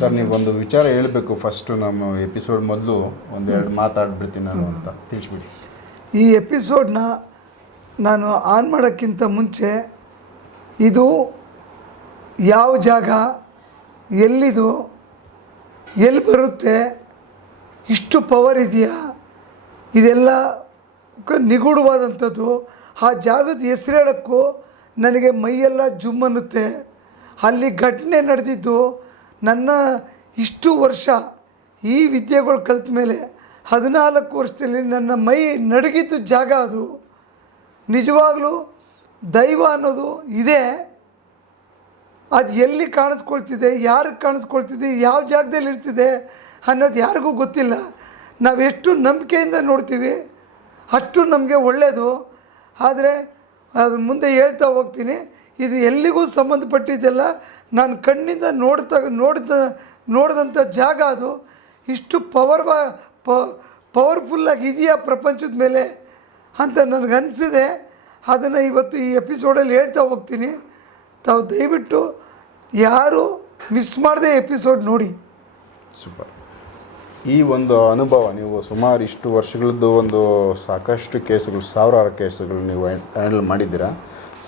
Sir ನೀವೊಂದು ವಿಚಾರ ಹೇಳಬೇಕು ಫಸ್ಟು ನಮ್ಮ ಎಪಿಸೋಡ್ ಮೊದಲು ಒಂದೆರಡು ಮಾತಾಡ್ಬಿಡ್ತೀನಿ ನಾನು ಅಂತ ತಿಳಿಸ್ಬಿಡಿ. ಈ ಎಪಿಸೋಡ್ನ ನಾನು ಆನ್ ಮಾಡೋಕ್ಕಿಂತ ಮುಂಚೆ ಇದು ಯಾವ ಜಾಗ, ಎಲ್ಲಿದು, ಎಲ್ಲಿ ಬರುತ್ತೆ, ಇಷ್ಟು ಪವರ್ ಇದೆಯಾ, ಇದೆಲ್ಲ ನಿಗೂಢವಾದಂಥದ್ದು. ಆ ಜಾಗದ ಹೆಸರು ಹೇಳೋಕ್ಕೂ ನನಗೆ ಮೈಯೆಲ್ಲ ಜುಮ್ ಅನ್ನುತ್ತೆ. ಅಲ್ಲಿ ಘಟನೆ ನಡೆದಿದ್ದು ನನ್ನ ಇಷ್ಟು ವರ್ಷ ಈ ವಿದ್ಯೆಗಳು ಕಲಿತ ಮೇಲೆ 14 ವರ್ಷದಲ್ಲಿ ನನ್ನ ಮೈ ನಡಗಿದ್ದು ಜಾಗ ಅದು. ನಿಜವಾಗಲೂ ದೈವ ಅನ್ನೋದು ಇದೆ. ಅದು ಎಲ್ಲಿ ಕಾಣಿಸ್ಕೊಳ್ತಿದೆ, ಯಾರಿಗೆ ಕಾಣಿಸ್ಕೊಳ್ತಿದೆ, ಯಾವ ಜಾಗದಲ್ಲಿ ಇರ್ತಿದೆ ಅನ್ನೋದು ಯಾರಿಗೂ ಗೊತ್ತಿಲ್ಲ. ನಾವೆಷ್ಟು ನಂಬಿಕೆಯಿಂದ ನೋಡ್ತೀವಿ ಅಷ್ಟು ನಮಗೆ ಒಳ್ಳೆಯದು. ಆದರೆ ಅದು ಮುಂದೆ ಹೇಳ್ತಾ ಹೋಗ್ತೀನಿ. ಇದು ಎಲ್ಲಿಗೂ ಸಂಬಂಧಪಟ್ಟಿದ್ದೆಲ್ಲ. ನಾನು ಕಣ್ಣಿಂದ ನೋಡಿದಂಥ ಜಾಗ ಅದು. ಇಷ್ಟು ಪವರ್ಫುಲ್ಲಾಗಿ ಇದೆಯಾ ಪ್ರಪಂಚದ ಮೇಲೆ ಅಂತ ನನಗನ್ನಿಸಿದೆ. ಅದನ್ನು ಇವತ್ತು ಈ ಎಪಿಸೋಡಲ್ಲಿ ಹೇಳ್ತಾ ಹೋಗ್ತೀನಿ. ತಾವು ದಯವಿಟ್ಟು ಯಾರು ಮಿಸ್ ಮಾಡದೆ ಎಪಿಸೋಡ್ ನೋಡಿ. ಸೂಪರ್. ಈ ಒಂದು ಅನುಭವ ನೀವು ಸುಮಾರು ಇಷ್ಟು ವರ್ಷಗಳದ್ದು ಒಂದು ಸಾಕಷ್ಟು ಕೇಸುಗಳು, ಸಾವಿರಾರು ಕೇಸುಗಳು ನೀವು ಹ್ಯಾಂಡಲ್ ಮಾಡಿದ್ದೀರಾ.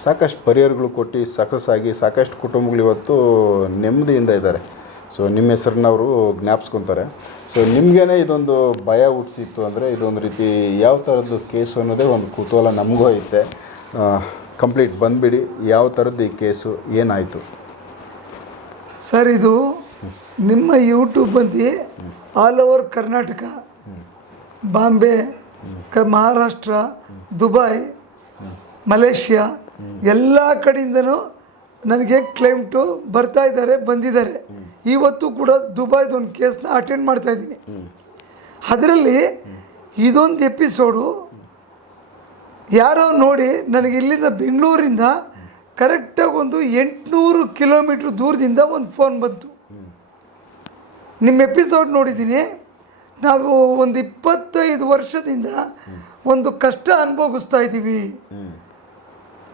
ಸಾಕಷ್ಟು ಪರಿಹಾರಗಳು ಕೊಟ್ಟು ಸಕ್ಸಸ್ ಆಗಿ ಸಾಕಷ್ಟು ಕುಟುಂಬಗಳು ಇವತ್ತು ನೆಮ್ಮದಿಯಿಂದ ಇದ್ದಾರೆ. ಸೊ ನಿಮ್ಮ ಹೆಸರನ್ನ ಅವರು ಜ್ಞಾಪಿಸ್ಕೊತಾರೆ. ಸೊ ನಿಮಗೇನೆ ಇದೊಂದು ಭಯ ಹುಟ್ಟಿಸಿತ್ತು ಅಂದರೆ ಇದೊಂದು ರೀತಿ ಯಾವ ಥರದ್ದು ಕೇಸು ಅನ್ನೋದೇ ಒಂದು ಕುತೂಹಲ ನಮಗೂ ಐತೆ. ಕಂಪ್ಲೀಟ್ ಬಂದುಬಿಡಿ, ಯಾವ ಥರದ್ದು ಈ ಕೇಸು, ಏನಾಯಿತು ಸರ್? ಇದು ನಿಮ್ಮ ಯೂಟ್ಯೂಬ್ ಬಂದು all over Karnataka, Bombay, Maharashtra, Dubai, Malaysia ಎಲ್ಲ ಕಡೆಯಿಂದನೂ ನನಗೆ ಕ್ಲೈಂಟು ಬರ್ತಾ ಇದ್ದಾರೆ, ಬಂದಿದ್ದಾರೆ. ಇವತ್ತು ಕೂಡ ದುಬೈದೊಂದು ಕೇಸ್ನ ಅಟೆಂಡ್ ಮಾಡ್ತಾಯಿದ್ದೀನಿ. ಅದರಲ್ಲಿ ಇದೊಂದು ಎಪಿಸೋಡು ಯಾರೋ ನೋಡಿ ನನಗೆ ಇಲ್ಲಿಂದ ಬೆಂಗಳೂರಿಂದ ಕರೆಕ್ಟಾಗಿ ಒಂದು 800 ಕಿಲೋಮೀಟ್ರ್ ದೂರದಿಂದ ಒಂದು ಫೋನ್ ಬಂತು. ನಿಮ್ಮ ಎಪಿಸೋಡ್ ನೋಡಿದ್ದೀನಿ. ನಾವು ಒಂದು 25 ವರ್ಷದಿಂದ ಒಂದು ಕಷ್ಟ ಅನುಭವಿಸ್ತಾ ಇದ್ದೀವಿ,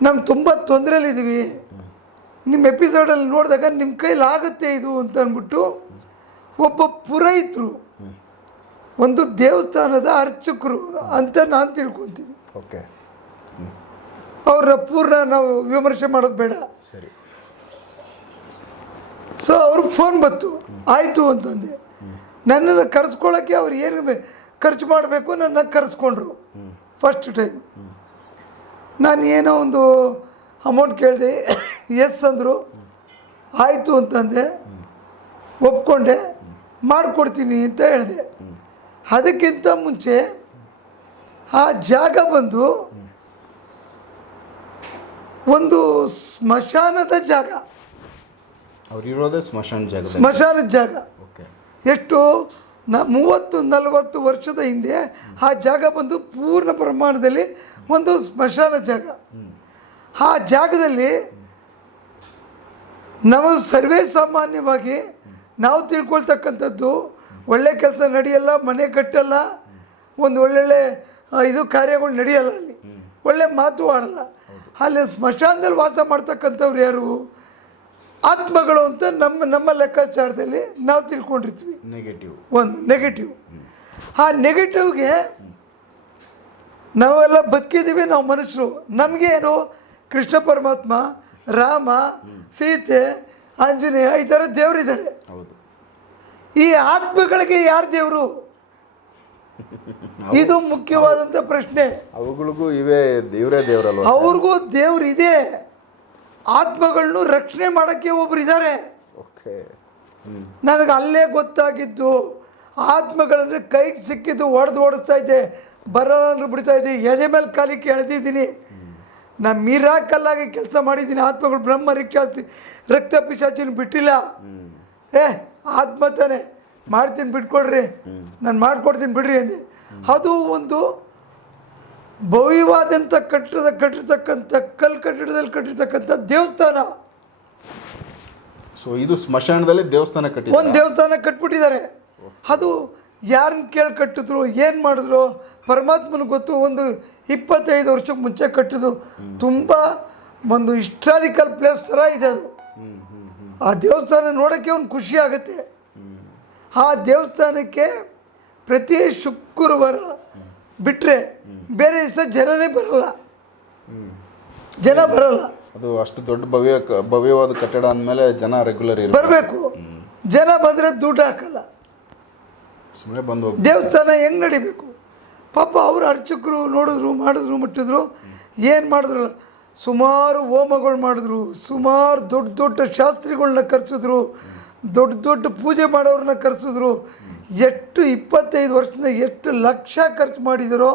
ನಮ್ಮ ತುಂಬ ತೊಂದರೆಯಲ್ಲಿದ್ದೀವಿ. ನಿಮ್ಮ ಎಪಿಸೋಡಲ್ಲಿ ನೋಡಿದಾಗ ನಿಮ್ಮ ಕೈಲಾಗುತ್ತೆ ಇದು ಅಂತ ಅಂದ್ಬಿಟ್ಟು ಒಬ್ಬ ಪುರೋಹಿತರು, ಒಂದು ದೇವಸ್ಥಾನದ ಅರ್ಚಕರು ಅಂತ ನಾನು ತಿಳ್ಕೊತೀನಿ. ಓಕೆ, ಅವರ ಪೂರ್ಣ ನಾವು ವಿಮರ್ಶೆ ಮಾಡೋದು ಬೇಡ. ಸರಿ. ಸೊ ಅವ್ರಿಗೆ ಫೋನ್ ಬಂತು, ಆಯಿತು ಅಂತಂದೆ. ನನ್ನನ್ನು ಕರೆಸ್ಕೊಳ್ಳೋಕ್ಕೆ ಅವ್ರು ಏನು ಖರ್ಚು ಮಾಡಬೇಕು ನನ್ನ ಕರೆಸ್ಕೊಂಡ್ರು ಫಸ್ಟ್ ಟೈಮ್. ನಾನು ಏನೋ ಒಂದು ಅಮೌಂಟ್ ಕೇಳಿದೆ, ಎಸ್ ಅಂದರು. ಆಯಿತು ಅಂತಂದೆ, ಒಪ್ಕೊಂಡೆ, ಮಾಡಿಕೊಡ್ತೀನಿ ಅಂತ ಹೇಳಿದೆ. ಅದಕ್ಕಿಂತ ಮುಂಚೆ ಆ ಜಾಗ ಬಂದು ಒಂದು ಸ್ಮಶಾನದ ಜಾಗ. ಅವರಿರೋದೇ ಸ್ಮಶಾನದ ಜಾಗ. ಎಷ್ಟು 30-40 ವರ್ಷದ ಹಿಂದೆ ಆ ಜಾಗ ಬಂದು ಪೂರ್ಣ ಪ್ರಮಾಣದಲ್ಲಿ ಒಂದು ಸ್ಮಶಾನ ಜಾಗ. ಆ ಜಾಗದಲ್ಲಿ ನಾವು ಸರ್ವೇ ಸಾಮಾನ್ಯವಾಗಿ ನಾವು ತಿಳ್ಕೊಳ್ತಕ್ಕಂಥದ್ದು ಒಳ್ಳೆ ಕೆಲಸ ನಡೆಯಲ್ಲ, ಮನೆ ಕಟ್ಟಲ್ಲ, ಒಂದು ಒಳ್ಳೊಳ್ಳೆ ಇದು ಕಾರ್ಯಗಳು ನಡೆಯಲ್ಲ, ಅಲ್ಲಿ ಒಳ್ಳೆ ಮಾತು ಆಡಲ್ಲ. ಅಲ್ಲಿ ಸ್ಮಶಾನದಲ್ಲಿ ವಾಸ ಮಾಡ್ತಕ್ಕಂಥವ್ರು ಯಾರು? ಆತ್ಮಗಳು ಅಂತ ನಮ್ಮ ಲೆಕ್ಕಾಚಾರದಲ್ಲಿ ನಾವು ತಿಳ್ಕೊಂಡಿರ್ತೀವಿ. ಒಂದು ನೆಗೆಟಿವ್. ಆ ನೆಗೆಟಿವ್ಗೆ ನಾವೆಲ್ಲ ಬದುಕಿದ್ದೀವಿ, ನಾವು ಮನುಷ್ಯರು. ನಮಗೆ ಏನು ಕೃಷ್ಣ ಪರಮಾತ್ಮ, ರಾಮ, ಸೀತೆ, ಆಂಜನೇಯ ಈ ಥರ ದೇವರಿದ್ದಾರೆ. ಈ ಆತ್ಮಗಳಿಗೆ ಯಾರು ದೇವರು? ಇದು ಮುಖ್ಯವಾದಂಥ ಪ್ರಶ್ನೆ. ಅವುಗಳಿಗೂ ಇವೇ ದೇವರೇ ದೇವರಲ್ವ? ಅವ್ರಿಗೂ ದೇವ್ರಿದೆ. ಆತ್ಮಗಳನ್ನು ರಕ್ಷಣೆ ಮಾಡೋಕ್ಕೆ ಒಬ್ರು ಇದ್ದಾರೆ. ನನಗೆ ಅಲ್ಲೇ ಗೊತ್ತಾಗಿದ್ದು, ಆತ್ಮಗಳನ್ನು ಕೈಗೆ ಸಿಕ್ಕಿದ್ದು ಓಡಿಸ್ತಾ ಇದ್ದೆ, ಬರೋರು ಬಿಡ್ತಾ ಇದ್ದೆ, ಎದೆ ಮೇಲೆ ಕಾಲಿಕ್ಕೆ ಎಳೆದಿದ್ದೀನಿ. ನಾನು ಮಿರಾಕಲ್ಲಾಗಿ ಕೆಲಸ ಮಾಡಿದ್ದೀನಿ. ಆತ್ಮಗಳು ಬ್ರಹ್ಮ ರಕ್ತ ಪಿಶಾಚಿನ ಬಿಟ್ಟಿಲ್ಲ. ಆತ್ಮ ತಾನೆ, ಮಾಡ್ತೀನಿ ಬಿಟ್ಕೊಡ್ರಿ, ನಾನು ಮಾಡಿಕೊಡ್ತೀನಿ ಬಿಡ್ರಿ ಅಂದೆ. ಅದು ಒಂದು ಭವ್ಯವಾದಂಥ ಕಟ್ಟಿರ್ತಕ್ಕಂಥ ಕಟ್ಟಡದಲ್ಲಿ ಕಟ್ಟಿರ್ತಕ್ಕಂಥ ದೇವಸ್ಥಾನ. ಸೊ ಇದು ಸ್ಮಶಾನದಲ್ಲಿ ದೇವಸ್ಥಾನ ಒಂದು ದೇವಸ್ಥಾನ ಕಟ್ಬಿಟ್ಟಿದ್ದಾರೆ. ಅದು ಯಾರನ್ನ ಕೇಳಿ ಕಟ್ಟಿದ್ರು, ಏನು ಮಾಡಿದ್ರು ಪರಮಾತ್ಮನಿಗೆ ಗೊತ್ತು. ಒಂದು 25 ವರ್ಷಕ್ಕೆ ಮುಂಚೆ ಕಟ್ಟಿದ್ದು. ತುಂಬ ಒಂದು ಹಿಸ್ಟಾರಿಕಲ್ ಪ್ಲೇಸ್ ಥರ ಇದೆ ಅದು. ಆ ದೇವಸ್ಥಾನ ನೋಡೋಕ್ಕೆ ಒಂದು ಖುಷಿ ಆಗುತ್ತೆ. ಆ ದೇವಸ್ಥಾನಕ್ಕೆ ಪ್ರತಿ ಶುಕ್ರವಾರ ಬಿಟ್ಟರೆ ಬೇರೆ ದಿವಸ ಜನನೇ ಬರಲ್ಲ, ಜನ ಬರಲ್ಲ. ಅದು ಅಷ್ಟು ದೊಡ್ಡ ಭವ್ಯವಾದ ಕಟ್ಟಡ ಅಂದಮೇಲೆ ಜನ ರೆಗ್ಯುಲರ್ ಬರಬೇಕು. ಜನ ಬಂದರೆ ದುಡ್ಡು ಹಾಕಲ್ಲ. ಸುಮ್ಮನೆ ಬಂದು ದೇವಸ್ಥಾನ ಹೆಂಗೆ ನಡಿಬೇಕು? ಪಾಪ ಅವರು ಅರ್ಚಕರು ನೋಡಿದ್ರು, ಮಾಡಿದ್ರು, ಮುಟ್ಟಿದ್ರು, ಏನು ಮಾಡಿದ್ರಲ್ಲ, ಸುಮಾರು ಹೋಮಗಳು ಮಾಡಿದ್ರು, ಸುಮಾರು ದೊಡ್ಡ ದೊಡ್ಡ ಶಾಸ್ತ್ರಿಗಳನ್ನ ಕರೆಸಿದ್ರು, ದೊಡ್ಡ ದೊಡ್ಡ ಪೂಜೆ ಮಾಡೋರನ್ನ ಕರೆಸಿದ್ರು. ಎಷ್ಟು 25 ವರ್ಷದಿಂದ ಎಷ್ಟು ಲಕ್ಷ ಖರ್ಚು ಮಾಡಿದರೋ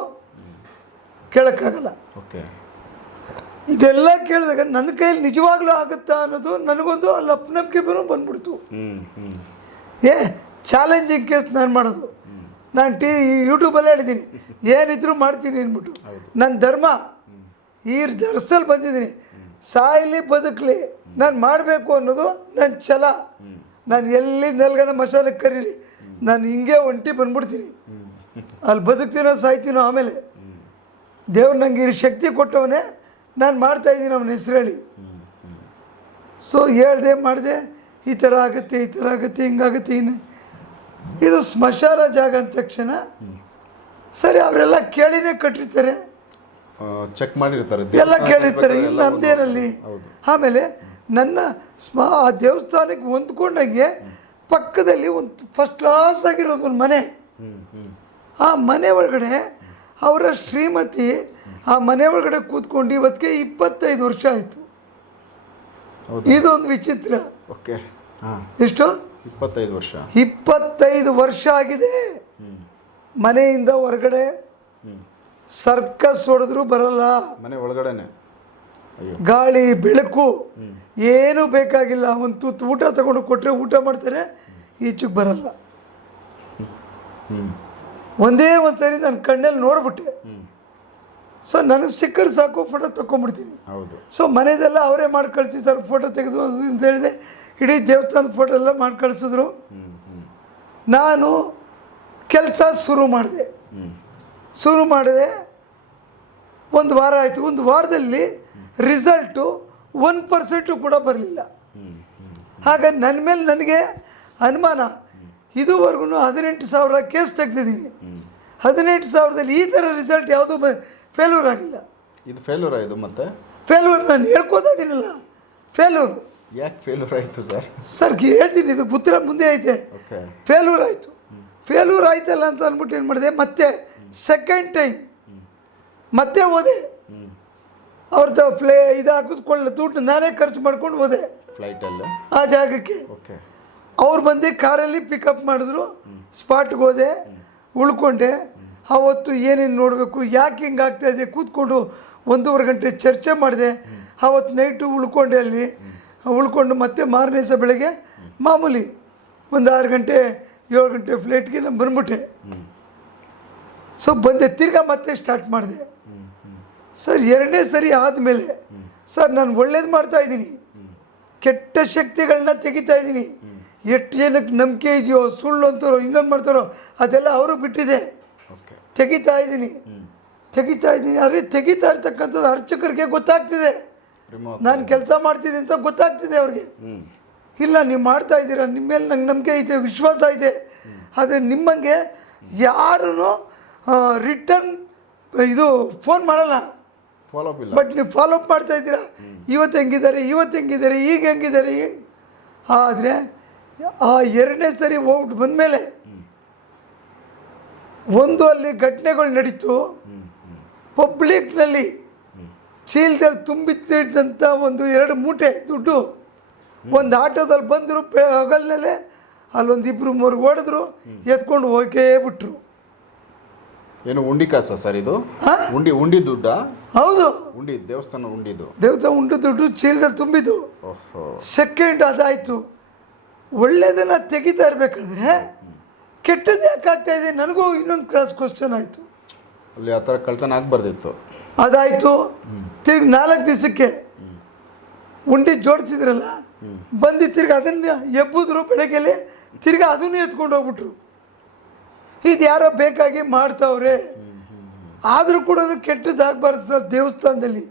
ಕೇಳೋಕ್ಕಾಗಲ್ಲ. ಓಕೆ, ಇದೆಲ್ಲ ಕೇಳಿದಾಗ ನನ್ನ ಕೈಯಲ್ಲಿ ನಿಜವಾಗ್ಲೂ ಆಗುತ್ತಾ ಅನ್ನೋದು ನನಗೊಂದು ಅಲ್ಲಿ ಅಪನಂಬಿಕೆ ಬಂದ್ಬಿಡ್ತು. ಚಾಲೆಂಜಿಂಗ್ ಕೇಸ್ ನಾನು ಮಾಡೋದು. ನಾನು ಯೂಟ್ಯೂಬಲ್ಲೇ ಹೇಳಿದ್ದೀನಿ, ಏನಿದ್ರು ಮಾಡ್ತೀನಿ ಅಂದ್ಬಿಟ್ಟು. ನನ್ನ ಧರ್ಮ ಈ ಧರ್ಸಲ್ಲಿ ಬಂದಿದ್ದೀನಿ. ಸಾಯಲಿ ಬದುಕಲಿ ನಾನು ಮಾಡಬೇಕು ಅನ್ನೋದು ನನ್ನ ಛಲ. ನಾನು ಎಲ್ಲಿ ನೆಲ್ಗನ ಮಶಾನಕ್ಕೆ ಕರೀರಿ, ನಾನು ಹಿಂಗೆ ಒಂಟಿ ಬಂದ್ಬಿಡ್ತೀನಿ. ಅಲ್ಲಿ ಬದುಕ್ತೀನೋ ಸಾಯ್ತೀನೋ ಆಮೇಲೆ. ದೇವ್ರು ನನಗೆ ಈ ಶಕ್ತಿ ಕೊಟ್ಟವನೇ, ನಾನು ಮಾಡ್ತಾಯಿದ್ದೀನಿ ಅವನ ಹೆಸರು ಹೇಳಿ. ಸೊ ಹೇಳ್ದೆ ಮಾಡಿದೆ, ಈ ಥರ ಆಗುತ್ತೆ, ಈ ಥರ ಆಗುತ್ತೆ, ಹಿಂಗಾಗುತ್ತೆ. ಇದು ಸ್ಮಶಾನ ಜಾಗ ಅಂದ ತಕ್ಷಣ ಸರಿ ಅವರೆಲ್ಲ ಕೇಳಿನೇ ಕಟ್ಟಿರ್ತಾರೆ, ಚೆಕ್ ಮಾಡಿರ್ತಾರೆ, ಎಲ್ಲ ಕೇಳಿರ್ತಾರೆ. ಇನ್ನು ನಮ್ದೇನಲ್ಲಿ ಆಮೇಲೆ ನನ್ನ ಆ ದೇವಸ್ಥಾನಕ್ಕೆ ಹೊಂದ್ಕೊಂಡಂಗೆ ಪಕ್ಕದಲ್ಲಿ ಒಂದು ಫಸ್ಟ್ ಕ್ಲಾಸ್ ಆಗಿರೋದು ಒಂದು ಮನೆ. ಆ ಮನೆ ಒಳಗಡೆ ಅವರ ಶ್ರೀಮತಿ ಆ ಮನೆ ಒಳಗಡೆ ಕೂತ್ಕೊಂಡು ಇವತ್ತಿಗೆ 25 ವರ್ಷ ಆಯಿತು. ಇದೊಂದು ವಿಚಿತ್ರ. ಓಕೆ, ಎಷ್ಟು? 25 ವರ್ಷ. 25 ವರ್ಷ ಆಗಿದೆ. ಮನೆಯಿಂದ ಹೊರಗಡೆ ಸರ್ಕಸ್ ಹೊಡೆದ್ರು ಬರಲ್ಲ, ಮನೆ ಒಳಗಡೆನೆ. ಗಾಳಿ ಬೆಳಕು ಏನೂ ಬೇಕಾಗಿಲ್ಲ. ಒಂದು ತುತ್ತು ಊಟ ತಗೊಂಡು ಕೊಟ್ಟರೆ ಊಟ ಮಾಡ್ತಾರೆ, ಈಚೆಗೆ ಬರಲ್ಲ. ಒಂದೇ ಒಂದು ಸರಿ ನನ್ನ ಕಣ್ಣಲ್ಲಿ ನೋಡ್ಬಿಟ್ಟೆ. ಸೊ ನನಗೆ ಸಿಕ್ಕರೆ ಸಾಕು, ಫೋಟೋ ತಗೊಂಡ್ಬಿಡ್ತೀನಿ. ಸೊ ಮನೆಯದೆಲ್ಲ ಅವರೇ ಮಾಡಿ ಕಳಿಸಿ ಸರ್ ಫೋಟೋ ತೆಗೆದು ಅಂತ ಹೇಳಿದೆ. ಇಡೀ ದೇವಸ್ಥಾನದ ಫೋಟೋ ಎಲ್ಲ ಮಾಡಿ ಕಳಿಸಿದ್ರು. ನಾನು ಕೆಲಸ ಶುರು ಮಾಡಿದೆ. ಒಂದು ವಾರ ಆಯಿತು. ಒಂದು ವಾರದಲ್ಲಿ ರಿಸಲ್ಟು 1% ಕೂಡ ಬರಲಿಲ್ಲ. ಆಗ ನನ್ನ ಮೇಲೆ ನನಗೆ ಅನುಮಾನ. ಇದುವರೆಗೂ 18,000 ಕೇಸ್ ತೆಗೆದಿದ್ದೀನಿ. 18,000ದಲ್ಲಿ ಈ ಥರ ರಿಸಲ್ಟ್ ಯಾವುದೂ ಫೇಲ್ಯೂರ್ ಆಗಿಲ್ಲ. ಇದು ಫೇಲ್ಯೂರ್ ಆಯಿತು. ಮತ್ತೆ ಫೇಲ್ಯೂರ್ ನಾನು ಹೇಳ್ಕೋತಾ ಇದ್ದೀನಲ್ಲ, ಫೇಲ್ಯೂರ್ ಯಾಕೆ ಫೇಲ್ಯೂರ್ ಆಯಿತು ಸರ್? ಸರ್ ಹೇಳ್ತೀನಿ, ಇದು ಉತ್ತರ ಮುಂದೆ ಐತೆ. ಫೇಲ್ಯೂರ್ ಆಯಿತು. ಫೇಲ್ಯೂರ್ ಆಯ್ತಲ್ಲ ಅಂತ ಅಂದ್ಬಿಟ್ಟು ಏನು ಮಾಡಿದೆ, ಮತ್ತೆ ಸೆಕೆಂಡ್ ಟೈಮ್ ಮತ್ತೆ ಹೋದೆ. ಅವ್ರದ್ದು ಇದು ಹಾಕಿಸ್ಕೊಳ್ಳ ದುಡ್ಡು ನಾನೇ ಖರ್ಚು ಮಾಡ್ಕೊಂಡು ಹೋದೆ ಫ್ಲೈಟಲ್ಲಿ ಆ ಜಾಗಕ್ಕೆ. ಅವ್ರು ಬಂದು ಕಾರಲ್ಲಿ ಪಿಕಪ್ ಮಾಡಿದ್ರು. ಸ್ಪಾಟ್ಗೆ ಹೋದೆ, ಉಳ್ಕೊಂಡೆ. ಆವತ್ತು ಏನೇನು ನೋಡಬೇಕು, ಯಾಕೆ ಹಿಂಗೆ ಆಗ್ತಾಯಿದೆ ಕೂತ್ಕೊಂಡು 1.5 ಗಂಟೆ ಚರ್ಚೆ ಮಾಡಿದೆ. ಆವತ್ತು ನೈಟು ಉಳ್ಕೊಂಡೆ ಅಲ್ಲಿ. ಉಳ್ಕೊಂಡು ಮತ್ತೆ ಮಾರನೇ ದಿವಸ ಬೆಳಗ್ಗೆ ಮಾಮೂಲಿ ಒಂದು 6 ಗಂಟೆ 7 ಗಂಟೆ ಫ್ಲೈಟ್ಗೆ ನಾನು ಬಂದ್ಬಿಟ್ಟೆ. ಸೊ ಬಂದೆ, ತಿರ್ಗಾ ಮತ್ತೆ ಸ್ಟಾರ್ಟ್ ಮಾಡಿದೆ. ಸರ್ 2ನೇ ಸರಿ ಆದಮೇಲೆ ಸರ್ ನಾನು ಒಳ್ಳೇದು ಮಾಡ್ತಾಯಿದ್ದೀನಿ, ಕೆಟ್ಟ ಶಕ್ತಿಗಳನ್ನ ತೆಗಿತಾ ಇದ್ದೀನಿ. ಎಷ್ಟು ಜನಕ್ಕೆ ನಂಬಿಕೆ ಇದೆಯೋ, ಸುಳ್ಳು ಅಂತಾರೋ ಇನ್ನೊಂದು ಮಾಡ್ತಾರೋ ಅದೆಲ್ಲ ಅವರು ಬಿಟ್ಟಿದೆ. ತೆಗಿತಾ ಇದ್ದೀನಿ. ಆದರೆ ತೆಗಿತಾ ಇರ್ತಕ್ಕಂಥದ್ದು ಅರ್ಚಕರಿಗೆ ಗೊತ್ತಾಗ್ತಿದೆ, ನಾನು ಕೆಲಸ ಮಾಡ್ತಿದ್ದೀನಿ ಅಂತ ಗೊತ್ತಾಗ್ತಿದೆ ಅವ್ರಿಗೆ. ಇಲ್ಲ ನೀವು ಮಾಡ್ತಾ ಇದ್ದೀರಾ, ನಿಮ್ಮ ಮೇಲೆ ನಂಗೆ ನಂಬಿಕೆ ಇದೆ, ವಿಶ್ವಾಸ ಇದೆ. ಆದರೆ ನಿಮ್ಮಂಗೆ ಯಾರೂ ರಿಟರ್ನ್ ಇದು ಫೋನ್ ಮಾಡಲ್ಲ, ಬಟ್ ನೀವು ಫಾಲೋಅಪ್ ಮಾಡ್ತಾ ಇದ್ದೀರಾ. ಇವತ್ತು ಹೆಂಗಿದ್ದಾರೆ, ಈಗ ಹೆಂಗಿದ್ದಾರೆ. ಆದರೆ ಆ 2ನೇ ಸರಿ ಹೋಗ್ಬಿಟ್ಟು ಬಂದಮೇಲೆ ಒಂದು ಅಲ್ಲಿ ಘಟನೆಗಳು ನಡೀತು. ಪಬ್ಲಿಕ್ನಲ್ಲಿ ಚೀಲದಲ್ಲಿ ತುಂಬಿಟ್ಟಿದ್ದಂಥ 1-2 ಮೂಟೆ ದುಡ್ಡು ಒಂದು ಆಟೋದಲ್ಲಿ ಬಂದರು. ಹಗಲಲ್ಲೇ ಅಲ್ಲೊಂದು 2-3 ಹೊಡೆದ್ರು, ಎತ್ಕೊಂಡು ಹೋಗೇ ಬಿಟ್ರು. ಏನು ಉಂಡಿ ಕಾಸ ಸರ್ ಇದು? ಉಂಡಿ ದುಡ್ಡ? ಹೌದು, ಉಂಡಿ ದೇವಸ್ಥಾನ ಉಂಡಿ ದುಡ್ಡು ಚೀಲದಲ್ಲಿ ತುಂಬಿದ್ದು. ಸೆಕೆಂಡ್ ಅದಾಯಿತು. ಒಳ್ಳೆಯದನ್ನು ತೆಗಿತಾ ಇರಬೇಕಾದ್ರೆ ಕೆಟ್ಟದ್ದು ಯಾಕೆ ಆಗ್ತಾ ಇದೆ, ನನಗೂ ಇನ್ನೊಂದು ಕ್ರಾಸ್ ಕ್ವಶನ್ ಆಯಿತು. ಅಲ್ಲಿ ಆ ಥರ ಕಳ್ತನ ಆಗಬಾರ್ದಿತ್ತು. ಅದಾಯಿತು. ತಿರ್ಗಿ 4 ದಿವಸಕ್ಕೆ ಉಂಡಿ ಜೋಡಿಸಿದ್ರಲ್ಲ, ಬಂದು ತಿರ್ಗಿ ಅದನ್ನು ಎಬ್ಬಿದ್ರು ಬೆಳಗ್ಗೆಲೆ, ತಿರ್ಗಿ ಅದನ್ನು ಎತ್ಕೊಂಡು ಹೋಗ್ಬಿಟ್ರು. ಇದು ಯಾರೋ ಬೇಕಾಗಿ ಮಾಡ್ತಾವ್ರೆ. ಆದರೂ ಕೂಡ ಕೆಟ್ಟದ್ದಾಗಬಾರ್ದು ಸರ್. ದೇವಸ್ಥಾನದಲ್ಲಿ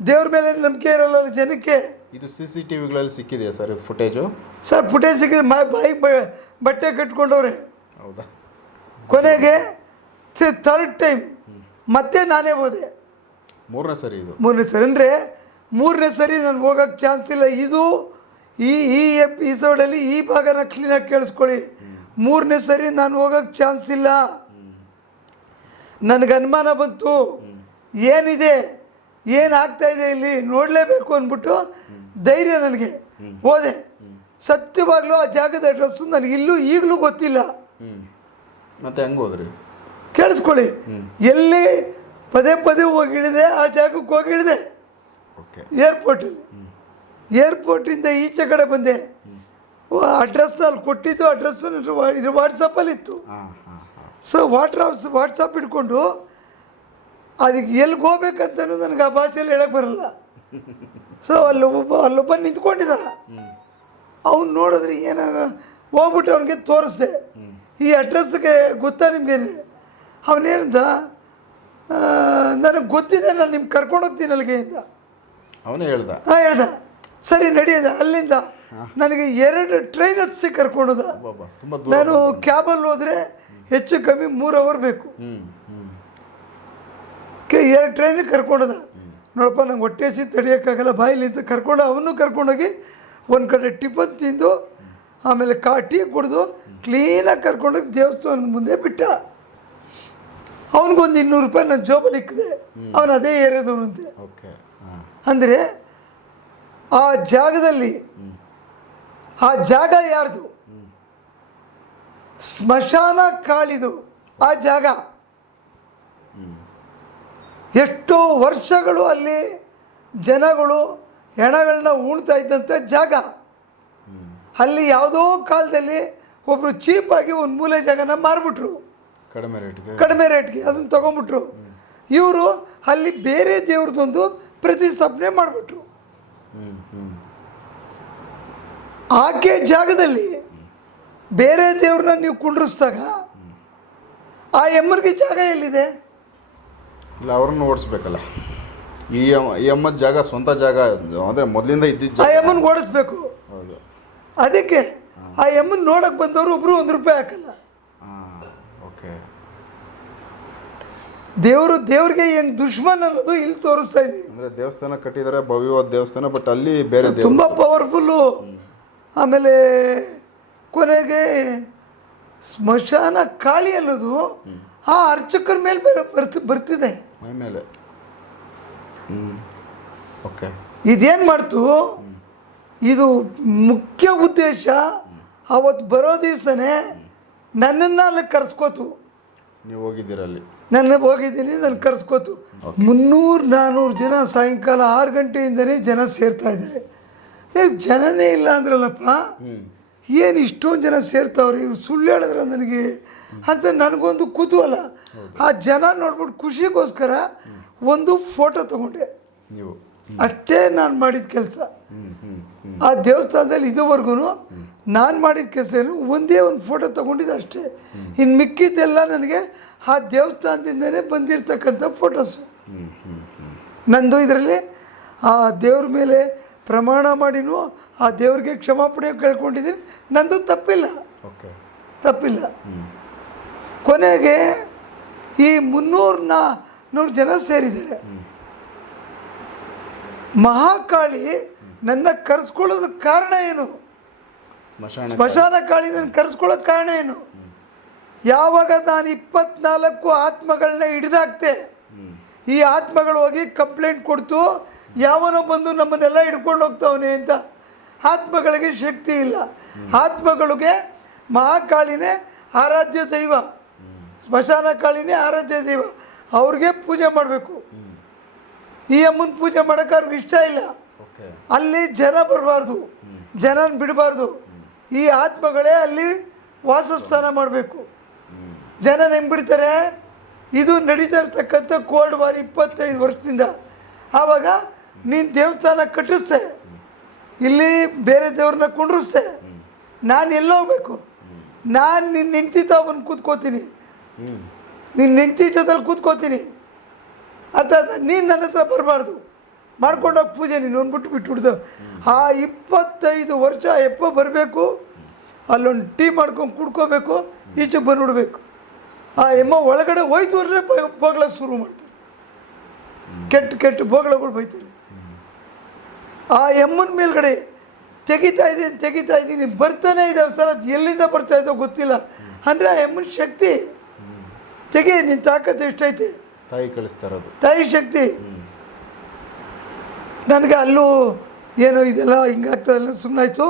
ದೇವ್ರ ಮೇಲೆ ನಂಬಿಕೆ ಇರಲ್ಲ ಜನಕ್ಕೆ. ಇದು CCTVಗಳಲ್ಲಿ ಸಿಕ್ಕಿದೆಯಾ ಸರ್ ಫುಟೇಜು? ಸರ್ ಫುಟೇಜ್ ಸಿಕ್ಕಿದೆ, ಬಟ್ಟೆ ಕಟ್ಕೊಂಡವ್ರೆ. ಹೌದಾ? ಕೊನೆಗೆ ಥರ್ಡ್ ಟೈಮ್ ಮತ್ತೆ ನಾನೇ ಹೋದೆ. ಮೂರನೇ ಸರಿ ಇದು? ಮೂರನೇ ಸರಿ. ಅಂದರೆ ಮೂರನೇ ಸರಿ ನಾನು ಹೋಗೋಕ್ಕೆ ಚಾನ್ಸ್ ಇಲ್ಲ. ಇದು ಈ ಎಪಿಸೋಡಲ್ಲಿ ಈ ಭಾಗನ ಕ್ಲೀನಾಗಿ ಕೇಳಿಸ್ಕೊಳ್ಳಿ. ಮೂರನೇ ಸರಿ ನಾನು ಹೋಗೋಕ್ಕೆ ಚಾನ್ಸ್ ಇಲ್ಲ. ನನಗೆ ಅನುಮಾನ ಬಂತು, ಏನಿದೆ ಏನಾಗ್ತಾಯಿದೆ ಇಲ್ಲಿ ನೋಡಲೇಬೇಕು ಅಂದ್ಬಿಟ್ಟು ಧೈರ್ಯ ನನಗೆ ಹೋದೆ. ಸತ್ಯವಾಗ್ಲೂ ಆ ಜಾಗದ ಅಡ್ರೆಸ್ಸು ನನಗೆ ಈಗಲೂ ಗೊತ್ತಿಲ್ಲ. ಮತ್ತೆ ಹೆಂಗೆ ಹೋದ್ರಿ? ಕೇಳಿಸ್ಕೊಳ್ಳಿ. ಎಲ್ಲಿ ಪದೇ ಪದೇ ಹೋಗಿ ಇಳಿದೆ, ಆ ಜಾಗಕ್ಕೆ ಹೋಗಿ ಇಳಿದೆ. ಏರ್ಪೋರ್ಟಲ್ಲಿ. ಏರ್ಪೋರ್ಟಿಂದ ಈಚೆ ಕಡೆ ಬಂದೆ. ಅಡ್ರೆಸ್ನ ಅಲ್ಲಿ ಕೊಟ್ಟಿದ್ದು, ಅಡ್ರೆಸ್ ಇದು ವಾಟ್ಸಪ್ಪಲ್ಲಿತ್ತು. ಸೊ ವಾಟ್ಸಪ್ ಇಟ್ಕೊಂಡು ಅದಕ್ಕೆ ಎಲ್ಲಿಗೆ ಹೋಗ್ಬೇಕಂತನೂ ನನಗೆ ಆ ಭಾಷೆಯಲ್ಲಿ ಹೇಳಕ್ಕೆ ಬರಲ್ಲ. ಸೊ ಅಲ್ಲೊಬ್ಬ ನಿಂತ್ಕೊಂಡಿದ್ದ. ಅವ್ನು ನೋಡಿದ್ರೆ ಏನಾಗ ಹೋಗ್ಬಿಟ್ಟು ಅವನಿಗೆ ತೋರಿಸ್ದೆ, ಈ ಅಡ್ರೆಸ್ಗೆ ಗೊತ್ತಾ ನಿಮಗೆ? ಅವನೇನಿದ್ದ, ನನಗೆ ಗೊತ್ತಿದೆ, ನಾನು ನಿಮ್ಗೆ ಕರ್ಕೊಂಡೋಗ್ತೀನಿ ಅಲ್ಲಿಗೆ ಇಂದ. ಅವನೇ ಹೇಳ್ದ? ಹೇಳ್ದ. ಸರಿ ನಡೆಯದ. ಅಲ್ಲಿಂದ ನನಗೆ 2 ಟ್ರೈನ್ ಹತ್ತಿಸಿ ಕರ್ಕೊಂಡೋದ. ನಾನು ಕ್ಯಾಬಲ್ಲಿ ಹೋದರೆ ಹೆಚ್ಚು ಕಮ್ಮಿ 3 ಅವರ್ ಬೇಕು. 2 ಟ್ರೈನಿಗೆ ಕರ್ಕೊಂಡೋದ. ನೋಡಪ್ಪ, ನಂಗೆ ಹೊಟ್ಟೆ ಹಸಿ ತಡಿಯೋಕ್ಕಾಗಲ್ಲ, ಬಾಯಿಲಿಂದ ಕರ್ಕೊಂಡು ಅವನು ಕರ್ಕೊಂಡೋಗಿ ಒಂದು ಕಡೆ ಟಿಫನ್ ತಿಂದು ಆಮೇಲೆ ಟೀ ಕುಡಿದು ಕ್ಲೀನಾಗಿ ಕರ್ಕೊಂಡೋಗಿ ದೇವಸ್ಥಾನದ ಮುಂದೆ ಬಿಟ್ಟ. ಅವನಿಗೊಂದು 200 ರೂಪಾಯಿ ನನ್ನ ಜೋಬಲ್ಲಿ ಇಕ್ಕಿದೆ. ಅವನು ಅದೇ ಏರಿಯಾದವನಂತೆ. ಅಂದರೆ ಆ ಜಾಗದಲ್ಲಿ, ಆ ಜಾಗ ಯಾರ್ದು? ಸ್ಮಶಾನ ಕಾಳಿದು ಆ ಜಾಗ. ಎಷ್ಟೋ ವರ್ಷಗಳು ಅಲ್ಲಿ ಜನಗಳು ಹೆಣಗಳನ್ನ ಉಣ್ತಾ ಇದ್ದಂಥ ಜಾಗ. ಅಲ್ಲಿ ಯಾವುದೋ ಕಾಲದಲ್ಲಿ ಒಬ್ಬರು ಚೀಪಾಗಿ ಒಂದು ಮೂಲೆ ಜಾಗನ ಮಾರ್ಬಿಟ್ರು, ಕಡಿಮೆ ರೇಟ್ಗೆ ಅದನ್ನು ತೊಗೊಂಬಿಟ್ರು. ಇವರು ಅಲ್ಲಿ ಬೇರೆ ದೇವ್ರದ್ದೊಂದು ಪ್ರತಿಷ್ಠಾಪನೆ ಮಾಡಿಬಿಟ್ರು. ಆಕೆ ಜಾಗದಲ್ಲಿ ಬೇರೆ ದೇವ್ರನ್ನ ನೀವು ಕುಂಡ್ರಿಸಿದಾಗ ಆ ಎಮ್ಮರಿಗೆ ಜಾಗ ಎಲ್ಲಿದೆ? ಇಲ್ಲ, ಅವ್ರನ್ನ ಓಡಿಸ್ಬೇಕಲ್ಲ. ಈ ಅಮ್ಮದ ಜಾಗ ಸ್ವಂತ ಜಾಗ ಅಂದರೆ ಮೊದಲಿಂದ ಇದ್ದಿದ್ದ ಆ ಎಮ್ಮನ ಓಡಿಸ್ಬೇಕು. ಹೌದು. ಅದಕ್ಕೆ ಆ ಎಮ್ಮನ್ ನೋಡಕ್ಕೆ ಬಂದವರು ಒಬ್ಬರು 1 ರೂಪಾಯಿ ಹಾಕಲ್ಲ. ಓಕೆ. ದೇವ್ರಿಗೆ ಹೆಂಗ್ ದುಶ್ಮನ್ ಅನ್ನೋದು ಇಲ್ಲಿ ತೋರಿಸ್ತಾ ಇದೀವಿ. ಅಂದರೆ ದೇವಸ್ಥಾನ ಕಟ್ಟಿದ್ದಾರೆ, ಭವ್ಯವಾದ ದೇವಸ್ಥಾನ, ಬಟ್ ಅಲ್ಲಿ ಬೇರೆ ತುಂಬ ಪವರ್ಫುಲ್ಲು. ಆಮೇಲೆ ಕೊನೆಗೆ ಸ್ಮಶಾನ ಕಾಳಿ ಅನ್ನೋದು ಆ ಅರ್ಚಕರ ಮೇಲೆ ಬರ್ತಿದೆ ಮೇಲೆ. ಓಕೆ. ಇದೇನು ಮಾಡ್ತು? ಇದು ಮುಖ್ಯ ಉದ್ದೇಶ. ಅವತ್ತು ಬರೋ ದಿವಸನೇ ನನ್ನನ್ನು ಅಲ್ಲಿ ಕರೆಸ್ಕೋತು. ನೀವು ಹೋಗಿದ್ದೀರ ಅಲ್ಲಿ? ನಾನು ಹೋಗಿದ್ದೀನಿ, ನಾನು ಕರೆಸ್ಕೋತು. 300-400 ಜನ ಸಾಯಂಕಾಲ 6 ಗಂಟೆಯಿಂದನೇ ಜನ ಸೇರ್ತಾ ಇದ್ದಾರೆ. ಜನನೇ ಇಲ್ಲ ಅಂದ್ರಲ್ಲಪ್ಪ, ಏನು ಇಷ್ಟೊಂದು ಜನ ಸೇರ್ತಾವ್ರಿ, ಇವ್ರು ಸುಳ್ಳು ಹೇಳಿದ್ರ ನನಗೆ ಅಂತ ನನಗೊಂದು ಕುತೂಹಲ. ಆ ಜನ ನೋಡ್ಬಿಟ್ಟು ಖುಷಿಗೋಸ್ಕರ ಒಂದು ಫೋಟೋ ತಗೊಂಡೆ. ನೀವು ಅಷ್ಟೇ ನಾನು ಮಾಡಿದ ಕೆಲಸ. ಆ ದೇವಸ್ಥಾನದಲ್ಲಿ ಇದುವರೆಗೂ ನಾನು ಮಾಡಿದ ಕೆಲಸ ಏನು, ಒಂದೇ ಒಂದು ಫೋಟೋ ತಗೊಂಡಿದ್ದು ಅಷ್ಟೇ. ಇನ್ನು ಮಿಕ್ಕಿದ್ದೆಲ್ಲ ನನಗೆ ಆ ದೇವಸ್ಥಾನದಿಂದನೇ ಬಂದಿರತಕ್ಕಂಥ ಫೋಟೋಸು. ನಂದು ಇದರಲ್ಲಿ ಆ ದೇವ್ರ ಮೇಲೆ ಪ್ರಮಾಣ ಮಾಡಿನೂ ಆ ದೇವ್ರಿಗೆ ಕ್ಷಮಾಪಣೆ ಕೇಳ್ಕೊಂಡಿದ್ದೀನಿ. ನಂದು ತಪ್ಪಿಲ್ಲ. ಕೊನೆಗೆ ಈ 300-400 ಜನ ಸೇರಿದ್ದಾರೆ. ಮಹಾಕಾಳಿ ನನ್ನ ಕರೆಸ್ಕೊಳ್ಳೋದಕ್ಕೆ ಕಾರಣ ಏನು? ಸ್ಮಶಾನ ಕಾಳಿ ನನ್ನ ಕರೆಸ್ಕೊಳ್ಳೋಕೆ ಕಾರಣ ಏನು? ಯಾವಾಗ ನಾನು 24 ಆತ್ಮಗಳನ್ನ ಹಿಡಿದಾಕ್ತೆ, ಈ ಆತ್ಮಗಳು ಹೋಗಿ ಕಂಪ್ಲೇಂಟ್ ಕೊಡ್ತು, ಯಾವನೋ ಬಂದು ನಮ್ಮನ್ನೆಲ್ಲ ಹಿಡ್ಕೊಂಡು ಹೋಗ್ತಾವನೆ ಅಂತ. ಆತ್ಮಗಳಿಗೆ ಶಕ್ತಿ ಇಲ್ಲ. ಆತ್ಮಗಳಿಗೆ ಮಹಾಕಾಳಿನೇ ಆರಾಧ್ಯ ದೈವ, ಸ್ಮಶಾನ ಕಾಳಿನೇ ಆರಾಧ್ಯ ದೈವ. ಅವ್ರಿಗೆ ಪೂಜೆ ಮಾಡಬೇಕು. ಈ ಅಮ್ಮನ ಪೂಜೆ ಮಾಡೋಕೆ ಅವ್ರಿಗೆ ಇಷ್ಟ ಇಲ್ಲ. ಅಲ್ಲಿ ಜನ ಬರಬಾರ್ದು, ಜನನ ಬಿಡಬಾರ್ದು. ಈ ಆತ್ಮಗಳೇ ಅಲ್ಲಿ ವಾಸಸ್ಥಾನ ಮಾಡಬೇಕು. ಜನ ಹೆಂಗೆ ಬಿಡ್ತಾರೆ? ಇದು ನಡೀತಾ ಇರ್ತಕ್ಕಂಥ ಕೋಲ್ಡ್ ವಾರ್ 25 ವರ್ಷದಿಂದ. ಆವಾಗ ನೀನು ದೇವಸ್ಥಾನ ಕಟ್ಟಿಸ್ದೆ, ಇಲ್ಲಿ ಬೇರೆ ದೇವ್ರನ್ನ ಕುಂಡ್ರಿಸ್ದೆ, ನಾನು ಎಲ್ಲೋಗ್ಬೇಕು? ನಾನು ನಿನ್ನ ಹೆಂಡ್ತಿ ಬಂದು ಕೂತ್ಕೋತೀನಿ, ನಿನ್ನ ಹೆಂಡ್ತಿ ಜೊತೆಲಿ ಕೂತ್ಕೋತೀನಿ ಅಂತ. ನೀನು ನನ್ನ ಹತ್ರ ಬರಬಾರ್ದು, ಮಾಡ್ಕೊಂಡೋಗಿ ಪೂಜೆ ನೀನು ಅಂದ್ಬಿಟ್ಟು ಬಿಟ್ಬಿಡ್ದು. ಆ 25 ವರ್ಷ ಎಪ್ಪ ಬರಬೇಕು, ಅಲ್ಲೊಂದು ಟೀ ಮಾಡ್ಕೊಂಡು ಕುಡ್ಕೋಬೇಕು, ಈಚೆಗೆ ಬಂದುಬಿಡ್ಬೇಕು. ಆ ಎಮ್ಮ ಒಳಗಡೆ ಹೋಯ್ತು ಅಂದರೆ ಬೋಗ್ಲ ಶುರು ಮಾಡ್ತಾರೆ, ಕೆಟ್ಟ ಕೆಟ್ಟ ಬೋಗ್ಲಗಳು ಬೈತಾರೆ. ಆ ಎಮ್ಮನ ಮೇಲ್ಗಡೆ ತೆಗಿತಾ ಇದ್ದೀನಿ ಬರ್ತಾನೆ ಇದ್ದಾವೆ ಸರ್. ಅದು ಎಲ್ಲಿಂದ ಬರ್ತಾ ಇದ್ದೋ ಗೊತ್ತಿಲ್ಲ ಅಂದರೆ ಆ ಎಮ್ಮನ ಶಕ್ತಿ. ತೆಗಿ, ನಿನ್ನ ತಾಕತ್ತು ಎಷ್ಟೈತೆ, ತಾಯಿ ಕಳಿಸ್ತಾ ಇರೋದು, ತಾಯಿ ಶಕ್ತಿ. ನನಗೆ ಅಲ್ಲೂ ಏನೋ ಇದೆಲ್ಲ ಹಿಂಗಾಗ್ತದಲ್ಲ ಸುಮ್ಮನಾಯ್ತು.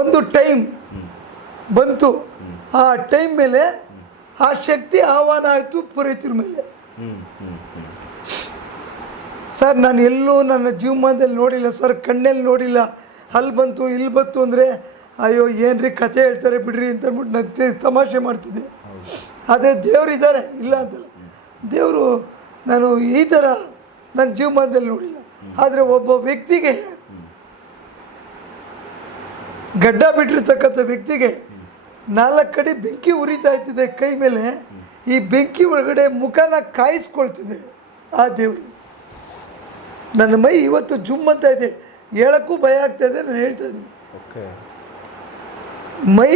ಒಂದು ಟೈಮ್ ಬಂತು, ಆ ಟೈಮ್ ಮೇಲೆ ಆ ಶಕ್ತಿ ಆಹ್ವಾನ ಆಯಿತು ಪುರೋಹಿತರ ಮೇಲೆ. ಸರ್ ನಾನು ಎಲ್ಲೂ ನನ್ನ ಜೀವಮಾನದಲ್ಲಿ ನೋಡಿಲ್ಲ ಸರ್, ಕಣ್ಣಲ್ಲಿ ನೋಡಿಲ್ಲ. ಅಲ್ಲಿ ಬಂತು ಇಲ್ಲಿ ಬಂತು ಅಂದರೆ ಅಯ್ಯೋ ಏನ್ರಿ ಕಥೆ ಹೇಳ್ತಾರೆ ಬಿಡ್ರಿ ಅಂತ ಅಂದ್ಬಿಟ್ಟು ನಗ್ತೆ ತಮಾಷೆ ಮಾಡ್ತಿದ್ದೆ. ಆದರೆ ದೇವ್ರು ಇದ್ದಾರೆ, ಇಲ್ಲ ಅಂತಲ್ಲ. ದೇವರು ನಾನು ಈ ಥರ ನನ್ನ ಜೀವಮಾನದಲ್ಲಿ ನೋಡಿಲ್ಲ. ಆದರೆ ಒಬ್ಬ ವ್ಯಕ್ತಿಗೆ, ಗಡ್ಡ ಬಿಟ್ಟಿರ್ತಕ್ಕಂಥ ವ್ಯಕ್ತಿಗೆ 4 ಕಡೆ ಬೆಂಕಿ ಉರಿತಾ ಇರ್ತಿದೆ ಕೈ ಮೇಲೆ. ಈ ಬೆಂಕಿ ಒಳಗಡೆ ಮುಖನ ಕಾಯಿಸ್ಕೊಳ್ತಿದೆ ಆ ದೇವರು. ನನ್ನ ಮೈ ಇವತ್ತು ಜುಮ್ ಅಂತ ಇದೆ, ಹೇಳೋಕ್ಕೂ ಭಯ ಆಗ್ತಾ ಇದೆ. ನಾನು ಹೇಳ್ತಾ ಇದ್ದೀನಿ, ಮೈ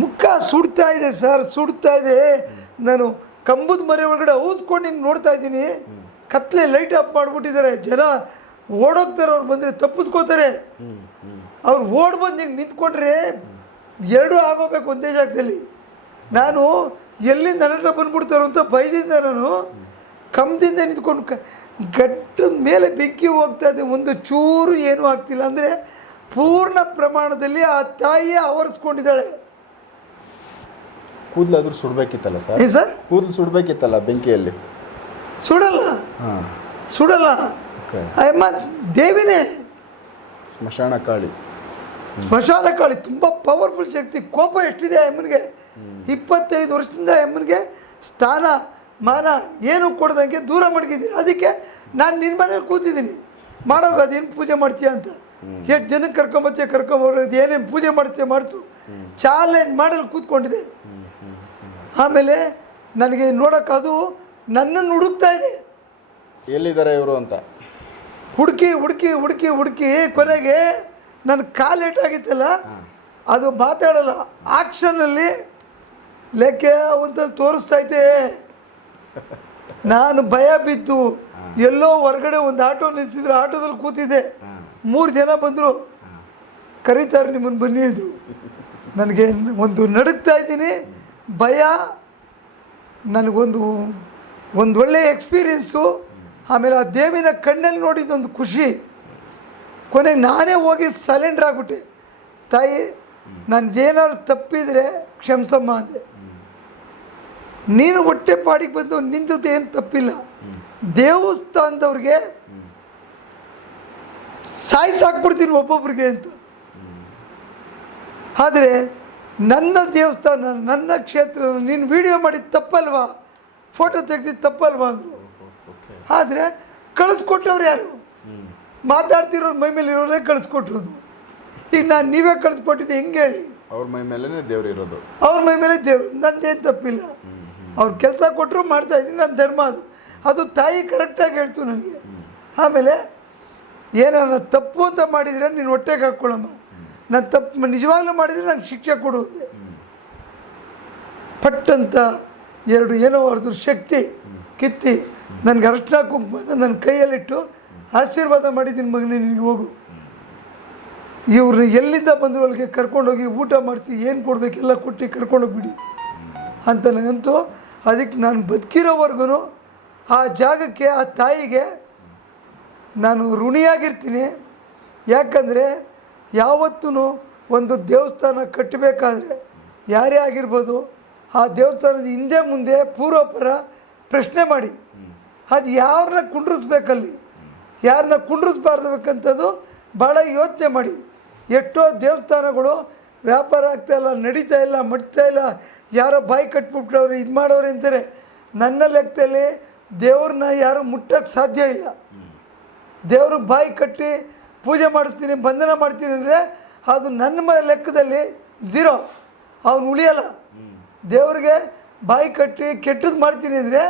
ಮುಖ ಸುಡ್ತಾ ಇದೆ ಸರ್, ಸುಡ್ತಾ ಇದೆ. ನಾನು ಕಂಬದ ಮರೆ ಒಳಗಡೆ ಔಸ್ಕೊಂಡು ಹಿಂಗೆ ನೋಡ್ತಾ ಇದ್ದೀನಿ. ಕತ್ಲೆ ಲೈಟ್ ಆಫ್ ಮಾಡಿಬಿಟ್ಟಿದ್ದಾರೆ. ಜನ ಓಡೋಗ್ತಾರೆ, ಅವ್ರು ಬಂದರೆ ತಪ್ಪಿಸ್ಕೋತಾರೆ. ಅವ್ರು ಓಡ್ ಬಂದು ಹಿಂಗೆ ನಿಂತ್ಕೊಂಡ್ರೆ 2 ಆಗೋಗ್ಬೇಕು ಒಂದೇ ಜಾಗದಲ್ಲಿ. ನಾನು ಎಲ್ಲಿ ನನ್ನ ಹತ್ರ ಬಂದ್ಬಿಡ್ತಾರೋ ಅಂತ ಭಯದಿಂದ ನಾನು ಕಂಬದಿಂದ ನಿಂತ್ಕೊಂಡು ಗಟ್ಟದ ಮೇಲೆ ಬೆಂಕಿ ಹೋಗ್ತಾ ಇದೆ. ಒಂದು ಚೂರು ಏನೂ ಆಗ್ತಿಲ್ಲ. ಅಂದರೆ ಪೂರ್ಣ ಪ್ರಮಾಣದಲ್ಲಿ ಆ ತಾಯಿಯೇ ಆವರಿಸ್ಕೊಂಡಿದ್ದಾಳೆ. ಕೂದಲಾದ್ರೂ ಸುಡಬೇಕಿತ್ತಲ್ಲ ಸರ್? ಏನು ಸರ್? ಕೂದಲು ಸುಡಬೇಕಿತ್ತಲ್ಲ ಬೆಂಕಿಯಲ್ಲಿ. ಸುಡಲ್ಲ, ಸುಡಲ್ಲ. ಅಮ್ಮ ದೇವಿನೇ, ಸ್ಮಶಾನ ಕಾಳಿ. ಸ್ಮಶಾನ ಕಾಳಿ ತುಂಬ ಪವರ್ಫುಲ್ ಶಕ್ತಿ. ಕೋಪ ಎಷ್ಟಿದೆ ಅಮ್ಮನಿಗೆ. 25 ವರ್ಷದಿಂದ ಅಮ್ಮನಿಗೆ ಸ್ಥಾನ ಮಾನ ಏನು ಕೊಡ್ದಂಗೆ ದೂರ ಮಡಗಿದ್ದೀನಿ. ಅದಕ್ಕೆ ನಾನು ನಿನ್ನ ಮನೇಲಿ ಕೂತಿದ್ದೀನಿ. ಮಾಡೋದು ಅದೇನು ಪೂಜೆ ಮಾಡ್ತೀಯ ಅಂತ, ಎಷ್ಟು ಜನಕ್ಕೆ ಕರ್ಕೊಂಬರೋದು, ಏನೇನು ಪೂಜೆ ಮಾಡ್ತೀಯ ಮಾಡಿಸು, ಚಾಲೆಂಜ್ ಮಾಡಲು ಕೂತ್ಕೊಂಡಿದೆ. ಆಮೇಲೆ ನನಗೆ ನೋಡೋಕೆ ಅದು ನನ್ನನ್ನು ಹುಡುಕ್ತಾ ಇದೆ, ಎಲ್ಲಿದ್ದಾರೆ ಇವರು ಅಂತ. ಹುಡುಕಿ ಹುಡುಕಿ ಹುಡುಕಿ ಹುಡುಕಿ ಕೊನೆಗೆ ನನ್ನ ಕಾಲು ಏಟಾಗಿತ್ತಲ್ಲ, ಅದು ಮಾತಾಡಲ್ಲ, ಆಕ್ಷನಲ್ಲಿ ಲೆಕ್ಕ ಅಂತ ತೋರಿಸ್ತೈತೆ. ನಾನು ಭಯ ಬಿದ್ದು ಎಲ್ಲೋ ಹೊರಗಡೆ ಒಂದು ಆಟೋ ನಿಲ್ಲಿಸಿದ್ರು, ಆಟೋದಲ್ಲಿ ಕೂತಿದ್ದೆ. 3 ಜನ ಬಂದರು, ಕರೀತಾರೆ ನಿಮ್ಮನ್ನು ಬನ್ನಿ ಅಂದರು. ನನಗೆ ಒಂದು ನಡುಗ್ತಾ ಇದ್ದೀನಿ, ಭಯ, ನನಗೊಂದು ಒಳ್ಳೆಯ ಎಕ್ಸ್ಪೀರಿಯೆನ್ಸು. ಆಮೇಲೆ ಆ ದೇವಿನ ಕಣ್ಣಲ್ಲಿ ನೋಡಿದ್ದೊಂದು ಖುಷಿ. ಕೊನೆಗೆ ನಾನೇ ಹೋಗಿ ಸರೆಂಡರ್ ಆಗಿಬಿಟ್ಟೆ. ತಾಯಿ, ನನಗೇನಾದ್ರು ತಪ್ಪಿದರೆ ಕ್ಷಮಿಸಮ್ಮ ಅಂದೆ. ನೀನು ಹೊಟ್ಟೆ ಪಾಡಿಗೆ ಬಂದು ನಿಂದದ್ದು ಏನು ತಪ್ಪಿಲ್ಲ. ದೇವಸ್ಥಾನದವ್ರಿಗೆ ಸಾಯಿಸಾಕ್ಬಿಡ್ತೀನಿ ಒಬ್ಬೊಬ್ರಿಗೆ ಅಂತ. ಆದರೆ ನನ್ನ ದೇವಸ್ಥಾನ, ನನ್ನ ಕ್ಷೇತ್ರ, ನೀನು ವಿಡಿಯೋ ಮಾಡಿದ್ದು ತಪ್ಪಲ್ವಾ, ಫೋಟೋ ತೆಗೆದಿದ್ದು ತಪ್ಪಲ್ವಾ ಅಂದರು. ಆದರೆ ಕಳಿಸ್ಕೊಟ್ಟವ್ರು ಯಾರು? ಮಾತಾಡ್ತಿರೋರು ಮೈ ಮೇಲೆ ಇರೋರೇ ಕಳಿಸ್ಕೊಟ್ಟಿರೋದು. ಈಗ ನಾನು ನೀವೇ ಕಳಿಸ್ಕೊಟ್ಟಿದ್ದೆ ಹೆಂಗೆ ಹೇಳಿ? ಅವ್ರ ಮೈ ಮೇಲೆ ದೇವ್ರು ಇರೋದು, ಅವ್ರ ಮೈ ಮೇಲೆ ದೇವ್ರು. ನಂದೇನು ತಪ್ಪಿಲ್ಲ. ಅವ್ರು ಕೆಲಸ ಕೊಟ್ಟರು ಮಾಡ್ತಾಯಿದ್ದೀನಿ, ನನ್ನ ಧರ್ಮ ಅದು. ಅದು ತಾಯಿ ಕರೆಕ್ಟಾಗಿ ಹೇಳ್ತು ನನಗೆ. ಆಮೇಲೆ ಏನಾರ ತಪ್ಪು ಅಂತ ಮಾಡಿದರೆ ನೀನು ಹೊಟ್ಟೆಗೆ ಹಾಕ್ಕೊಳ್ಳಮ್ಮ, ನಾನು ತಪ್ಪು ನಿಜವಾಗ್ಲೂ ಮಾಡಿದರೆ ನಂಗೆ ಶಿಕ್ಷೆ ಕೊಡುವುದೇ. ಪಟ್ಟಂತ 2 ಏನೋ ಅವ್ರದ್ದು ಶಕ್ತಿ ಕಿತ್ತಿ ನನಗೆ ಅರ್ಶಿನ ಕುಂಕುಮನ ನನ್ನ ಕೈಯಲ್ಲಿಟ್ಟು ಆಶೀರ್ವಾದ ಮಾಡಿದ್ದೀನಿ, ಮಗನೇ ನಿನಗೆ ಹೋಗು, ಇವ್ರನ್ನ ಎಲ್ಲಿಂದ ಬಂದರು ಅಲ್ಲಿಗೆ ಕರ್ಕೊಂಡೋಗಿ ಊಟ ಮಾಡಿಸಿ ಏನು ಕೊಡಬೇಕೆಲ್ಲ ಕೊಟ್ಟು ಕರ್ಕೊಂಡೋಗ್ಬಿಡಿ ಅಂತ ನನಗಂತೂ. ಅದಕ್ಕೆ ನಾನು ಬದುಕಿರೋವರೆಗೂ ಆ ಜಾಗಕ್ಕೆ, ಆ ತಾಯಿಗೆ ನಾನು ಋಣಿಯಾಗಿರ್ತೀನಿ. ಯಾಕಂದರೆ ಯಾವತ್ತೂ ಒಂದು ದೇವಸ್ಥಾನ ಕಟ್ಟಬೇಕಾದ್ರೆ ಯಾರೇ ಆಗಿರ್ಬೋದು, ಆ ದೇವಸ್ಥಾನದ ಹಿಂದೆ ಮುಂದೆ ಪೂರ್ವಪರ ಪ್ರಶ್ನೆ ಮಾಡಿ ಅದು ಯಾರನ್ನ ಕುಂಡ್ರಿಸ್ಬೇಕಲ್ಲಿ, ಯಾರನ್ನ ಕುಂಡ್ರಿಸ್ಬಾರ್ದಬೇಕಂಥದ್ದು ಭಾಳ ಯೋಚನೆ ಮಾಡಿ. ಎಷ್ಟೋ ದೇವಸ್ಥಾನಗಳು ವ್ಯಾಪಾರ ಆಗ್ತಾಯಿಲ್ಲ, ನಡೀತಾ ಇಲ್ಲ, ಮಟ್ತಾ ಇಲ್ಲ, ಯಾರೋ ಬಾಯಿ ಕಟ್ಬಿಟ್ಬಿಟ್ಟವ್ರು, ಇದು ಮಾಡೋರು ಅಂತಾರೆ. ನನ್ನ ಲೆಕ್ಕದಲ್ಲಿ ದೇವ್ರನ್ನ ಯಾರು ಮುಟ್ಟಕ್ಕೆ ಸಾಧ್ಯ ಇಲ್ಲ. ದೇವ್ರಿಗೆ ಬಾಯಿ ಕಟ್ಟಿ ಪೂಜೆ ಮಾಡಿಸ್ತೀನಿ, ಬಂಧನ ಮಾಡ್ತೀನಿ ಅಂದರೆ ಅದು ನನ್ನ ಲೆಕ್ಕದಲ್ಲಿ 0, ಅವನು ಉಳಿಯಲ್ಲ. ದೇವ್ರಿಗೆ ಬಾಯಿ ಕಟ್ಟಿ ಕೆಟ್ಟದ್ದು ಮಾಡ್ತೀನಿ ಅಂದರೆ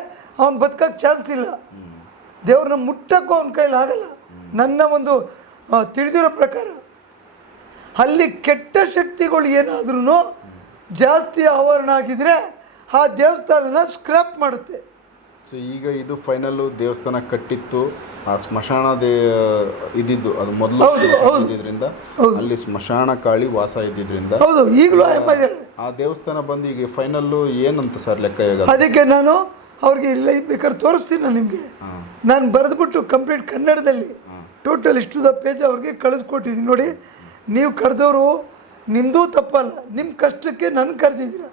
ಅವ್ನು ಬದುಕೋಕ್ಕೆ ಚಾನ್ಸ್ ಇಲ್ಲ. ದೇವ್ರನ್ನ ಮುಟ್ಟಕ್ಕೂ ಅವನ ಕೈಲಿ ಆಗಲ್ಲ, ನನ್ನ ಒಂದು ತಿಳಿದಿರೋ ಪ್ರಕಾರ. ಅಲ್ಲಿ ಕೆಟ್ಟ ಶಕ್ತಿಗಳು ಏನಾದ್ರೂ ಜಾಸ್ತಿ ಆವರಣ ಆಗಿದ್ರೆ ಆ ದೇವಸ್ಥಾನನ ಸ್ಕ್ರಾಪ್ ಮಾಡುತ್ತೆ. ಸೊ ಈಗ ಇದು ಫೈನಲ್ಲು ದೇವಸ್ಥಾನ ಕಟ್ಟಿತ್ತು, ಆ ಸ್ಮಶಾನದೇ ಇದ್ದಿದ್ದು ಅದು ಮೊದಲು ಇದ್ದಿದ್ದರಿಂದ ಅಲ್ಲಿ ಸ್ಮಶಾನ ಕಾಳಿ ವಾಸ ಇದ್ದಿದ್ದರಿಂದ ಹೌದು, ಈಗಲೂ ಆ ದೇವಸ್ಥಾನ ಬಂದು ಈಗ ಫೈನಲ್ಲು ಏನಂತ ಸರ್ ಲೆಕ್ಕ ಈಗ? ಅದಕ್ಕೆ ನಾನು ಅವ್ರಿಗೆ ಇಲ್ಲ ಬೇಕಾದ್ರೆ ತೋರಿಸ್ತೀನಿ ನಾನು ನಿಮಗೆ. ನಾನು ಬರೆದ್ಬಿಟ್ಟು ಕಂಪ್ಲೀಟ್ ಕನ್ನಡದಲ್ಲಿ ಟೋಟಲ್ ಇಷ್ಟು ಪೇಜ್ ಅವ್ರಿಗೆ ಕಳಿಸ್ಕೊಟ್ಟಿದ್ದೀನಿ. ನೋಡಿ, ನೀವು ಕರೆದವರು ನಿಮ್ಮದೂ ತಪ್ಪಲ್ಲ, ನಿಮ್ಮ ಕಷ್ಟಕ್ಕೆ ನನ್ನ ಕರೆದಿದ್ದೀರ.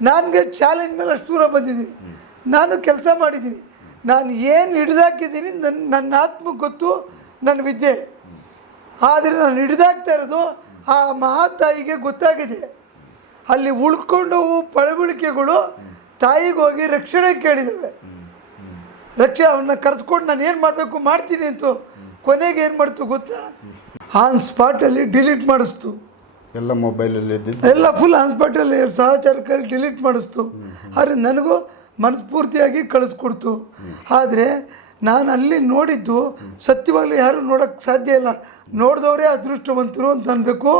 ನನಗೆ ಚಾಲೆಂಜ್ ಮೇಲೆ ಅಷ್ಟು ದೂರ ಬಂದಿದ್ದೀನಿ, ನಾನು ಕೆಲಸ ಮಾಡಿದ್ದೀನಿ, ನಾನು ಏನು ಹಿಡಿದಾಕಿದ್ದೀನಿ ನನ್ನ ಆತ್ಮಕ್ಕೆ ಗೊತ್ತು, ನನ್ನ ವಿದ್ಯೆ. ಆದರೆ ನಾನು ಹಿಡಿದಾಕ್ತಾ ಇರೋದು ಆ ಮಹಾತಾಯಿಗೆ ಗೊತ್ತಾಗಿದೆ. ಅಲ್ಲಿ ಉಳ್ಕೊಂಡವು ಪಳವಳಿಕೆಗಳು ತಾಯಿಗೆ ಹೋಗಿ ರಕ್ಷಣೆ ಕೇಳಿದ್ದಾವೆ. ಅವನ್ನ ಕರೆಸ್ಕೊಂಡು ನಾನು ಏನು ಮಾಡಬೇಕು ಮಾಡ್ತೀನಿ ಅಂತ ಕೊನೆಗೆ ಏನು ಮಾಡ್ತು ಗೊತ್ತಾ, ಆನ್ ಸ್ಪಾಟಲ್ಲಿ ಡಿಲೀಟ್ ಮಾಡಿಸ್ತು ಎಲ್ಲ ಮೊಬೈಲಲ್ಲಿ ಎಲ್ಲ ಫುಲ್ ಆನ್ ಸ್ಪಾಟಲ್ಲಿ ಸಹಚಾರಕಲ್ಲಿ ಡಿಲೀಟ್ ಮಾಡಿಸ್ತು. ಆದರೆ ನನಗೂ ಮನಸ್ಫೂರ್ತಿಯಾಗಿ ಕಳಿಸ್ಕೊಡ್ತು. ಆದರೆ ನಾನು ಅಲ್ಲಿ ನೋಡಿದ್ದು ಸತ್ಯವಾಗಲೂ ಯಾರೂ ನೋಡೋಕ್ಕೆ ಸಾಧ್ಯ ಇಲ್ಲ, ನೋಡಿದವರೇ ಅದೃಷ್ಟವಂತರು ಅಂತ ಅನ್ಬೇಕು.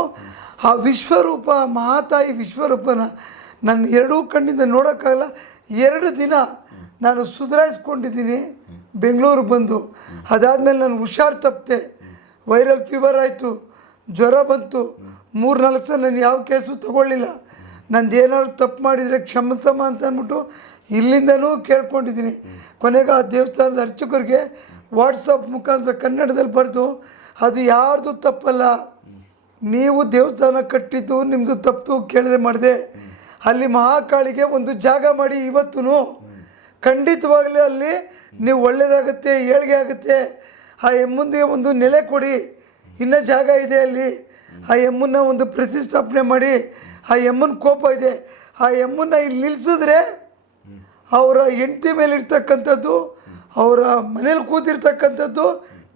ಆ ವಿಶ್ವರೂಪ ಮಹಾತಾಯಿ ವಿಶ್ವರೂಪನ ನನ್ನ ಎರಡೂ ಕಣ್ಣಿಂದ ನೋಡೋಕ್ಕಾಗಲ್ಲ. 2 ದಿನ ನಾನು ಸುಧಾರಿಸ್ಕೊಂಡಿದ್ದೀನಿ ಬೆಂಗಳೂರಿಗೆ ಬಂದು. ಅದಾದಮೇಲೆ ನಾನು ಹುಷಾರು ತಪ್ಪಿದೆ, ವೈರಲ್ ಫೀವರ್ ಆಯಿತು, ಜ್ವರ ಬಂತು, 3-4 ಸಲ ನಾನು ಯಾವ ಕೇಸು ತಗೊಳ್ಳಿಲ್ಲ. ನಂದು ಏನಾದ್ರು ತಪ್ಪು ಮಾಡಿದರೆ ಕ್ಷಮಿಸಮ್ಮ ಅಂತ ಅಂದ್ಬಿಟ್ಟು ಇಲ್ಲಿಂದನೂ ಕೇಳ್ಕೊಂಡಿದ್ದೀನಿ. ಕೊನೆಗೆ ಆ ದೇವಸ್ಥಾನದ ಅರ್ಚಕರಿಗೆ ವಾಟ್ಸಪ್ ಮುಖಾಂತರ ಕನ್ನಡದಲ್ಲಿ ಬರೆದು, ಅದು ಯಾರ್ದು ತಪ್ಪಲ್ಲ, ನೀವು ದೇವಸ್ಥಾನ ಕಟ್ಟಿದ್ದು ನಿಮ್ಮದು ತಪ್ಪು ಕೇಳದೆ ಮಾಡಿದೆ, ಅಲ್ಲಿ ಮಹಾಕಾಳಿಗೆ ಒಂದು ಜಾಗ ಮಾಡಿ ಇವತ್ತು ಖಂಡಿತವಾಗಲೂ ಅಲ್ಲಿ ನೀವು ಒಳ್ಳೆಯದಾಗುತ್ತೆ, ಏಳಿಗೆ ಆಗುತ್ತೆ. ಆ ಎಮ್ಮಂದಿಗೆ ಒಂದು ನೆಲೆ ಕೊಡಿ, ಇನ್ನೂ ಜಾಗ ಇದೆ ಅಲ್ಲಿ. ಆ ಎಮ್ಮನ್ನ ಒಂದು ಪ್ರತಿಷ್ಠಾಪನೆ ಮಾಡಿ, ಆ ಎಮ್ಮನ ಕೋಪ ಇದೆ, ಆ ಎಮ್ಮನ್ನ ಇಲ್ಲಿ ನಿಲ್ಲಿಸಿದ್ರೆ ಅವರ ಹೆಂಡತಿ ಮೇಲೆ ಇರ್ತಕ್ಕಂಥದ್ದು, ಅವರ ಮನೇಲಿ ಕೂತಿರ್ತಕ್ಕಂಥದ್ದು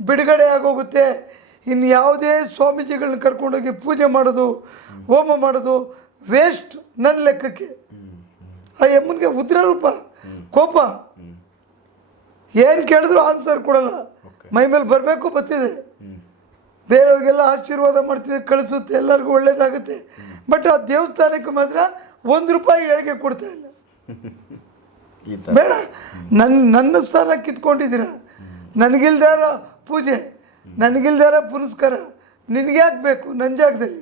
ಬಿಡುಗಡೆ ಆಗೋಗುತ್ತೆ. ಇನ್ನು ಯಾವುದೇ ಸ್ವಾಮೀಜಿಗಳನ್ನ ಕರ್ಕೊಂಡೋಗಿ ಪೂಜೆ ಮಾಡೋದು, ಹೋಮ ಮಾಡೋದು ವೇಸ್ಟ್ ನನ್ನ ಲೆಕ್ಕಕ್ಕೆ. ಆ ಎಮ್ಮನಿಗೆ ಉದ್ರ ರೂಪ, ಕೋಪ, ಏನು ಕೇಳಿದ್ರು ಆನ್ಸರ್ ಕೊಡಲ್ಲ, ಮೈ ಮೇಲೆ ಬರಬೇಕು ಬರ್ತಿದೆ, ಬೇರೆಯವ್ರಿಗೆಲ್ಲ ಆಶೀರ್ವಾದ ಮಾಡ್ತಿದೆ, ಕಳಿಸುತ್ತೆ, ಎಲ್ಲರಿಗೂ ಒಳ್ಳೇದಾಗುತ್ತೆ. ಬಟ್ ಆ ದೇವಸ್ಥಾನಕ್ಕೆ ಮಾತ್ರ ₹1 ಏಳಿಗೆ ಕೊಡ್ತಾ ಇಲ್ಲ. ಬೇಡ, ನನ್ನ ಸ್ಥಾನ ಕಿತ್ಕೊಂಡಿದ್ದೀರ, ನನಗಿಲ್ದಾರ ಪೂಜೆ, ನನಗಿಲ್ದಾರ ಪುರಸ್ಕಾರ ನಿನಗೆ ಬೇಕು ನನ್ನ ಜಾಗದಲ್ಲಿ.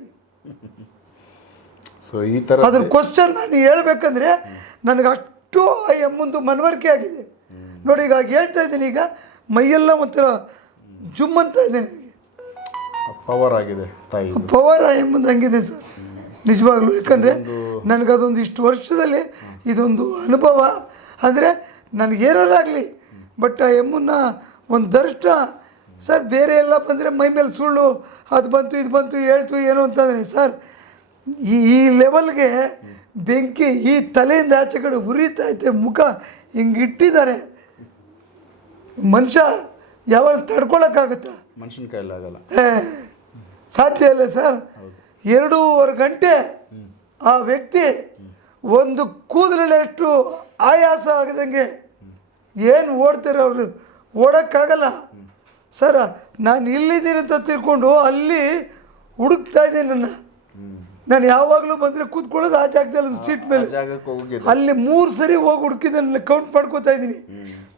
ಸೊ ಈ ಥರ ಅದ್ರ ಕ್ವಶನ್ ನಾನು ಹೇಳ್ಬೇಕಂದ್ರೆ ನನಗೆ ಅಷ್ಟು ಆ ಎಮ್ಮಂದು ಮನವರಿಕೆ ಆಗಿದೆ. ನೋಡಿ, ಈಗ ಹೇಳ್ತಾ ಇದ್ದೀನಿ, ಈಗ ಮೈಯೆಲ್ಲ ಒಂಥರ ಜುಮ್ ಅಂತ ಇದೆ, ನನಗೆ ಪವರ್ ಆಗಿದೆ ತಾಯಿ, ಪವರ್ ಆ ಎಮ್ಮಂದು ಹಂಗಿದೆ ಸರ್ ನಿಜವಾಗ್ಲೂ. ಯಾಕಂದರೆ ನನಗದೊಂದು ಇಷ್ಟು ವರ್ಷದಲ್ಲಿ ಇದೊಂದು ಅನುಭವ. ಅಂದರೆ ನನಗೇನಾರಾಗಲಿ, ಬಟ್ ಆ ಎಮ್ಮನ್ನ ಒಂದು ದರ್ಷ್ಟ ಸರ್. ಬೇರೆ ಎಲ್ಲ ಬಂದರೆ ಮೈ ಮೇಲೆ ಸುಳ್ಳು, ಅದು ಬಂತು ಇದು ಬಂತು ಹೇಳ್ತು ಏನು ಅಂತಂದರೆ ಸರ್, ಈ ಲೆವೆಲ್ಗೆ ಬೆಂಕಿ ಈ ತಲೆಯಿಂದ ಆಚೆ ಕಡೆ ಉರಿತಾ ಐತೆ, ಮುಖ ಹಿಂಗೆ ಇಟ್ಟಿದ್ದಾರೆ. ಮನುಷ್ಯ ಯಾವಾಗ ತಡ್ಕೊಳಕ್ಕಾಗುತ್ತಾ? ಮನುಷ್ಯನ ಕೈಲಾಗಲ್ಲ, ಸಾಧ್ಯ ಇಲ್ಲ ಸರ್. 2.5 ಗಂಟೆ ಆ ವ್ಯಕ್ತಿ ಒಂದು ಕೂದಲಲ್ಲಿ ಎಷ್ಟು ಆಯಾಸ ಆಗದಂಗೆ ಏನು ಓಡ್ತಾರೆ ಅವರು, ಓಡೋಕ್ಕಾಗಲ್ಲ ಸರ್. ನಾನು ಇಲ್ಲಿದ್ದೀನಿ ಅಂತ ತಿಳ್ಕೊಂಡು ಅಲ್ಲಿ ಹುಡುಕ್ತಾ ಇದ್ದೀನಿ. ನಾನು ಯಾವಾಗಲೂ ಬಂದರೆ ಕೂತ್ಕೊಳ್ಳೋದು ಆ ಜಾಗದಲ್ಲಿ ಸೀಟ್ ಮೇಲೆ. ಅಲ್ಲಿ 3 ಸರಿ ಹೋಗಿ ಹುಡುಕಿದ ಕೌಂಟ್ ಮಾಡ್ಕೋತಾ ಇದ್ದೀನಿ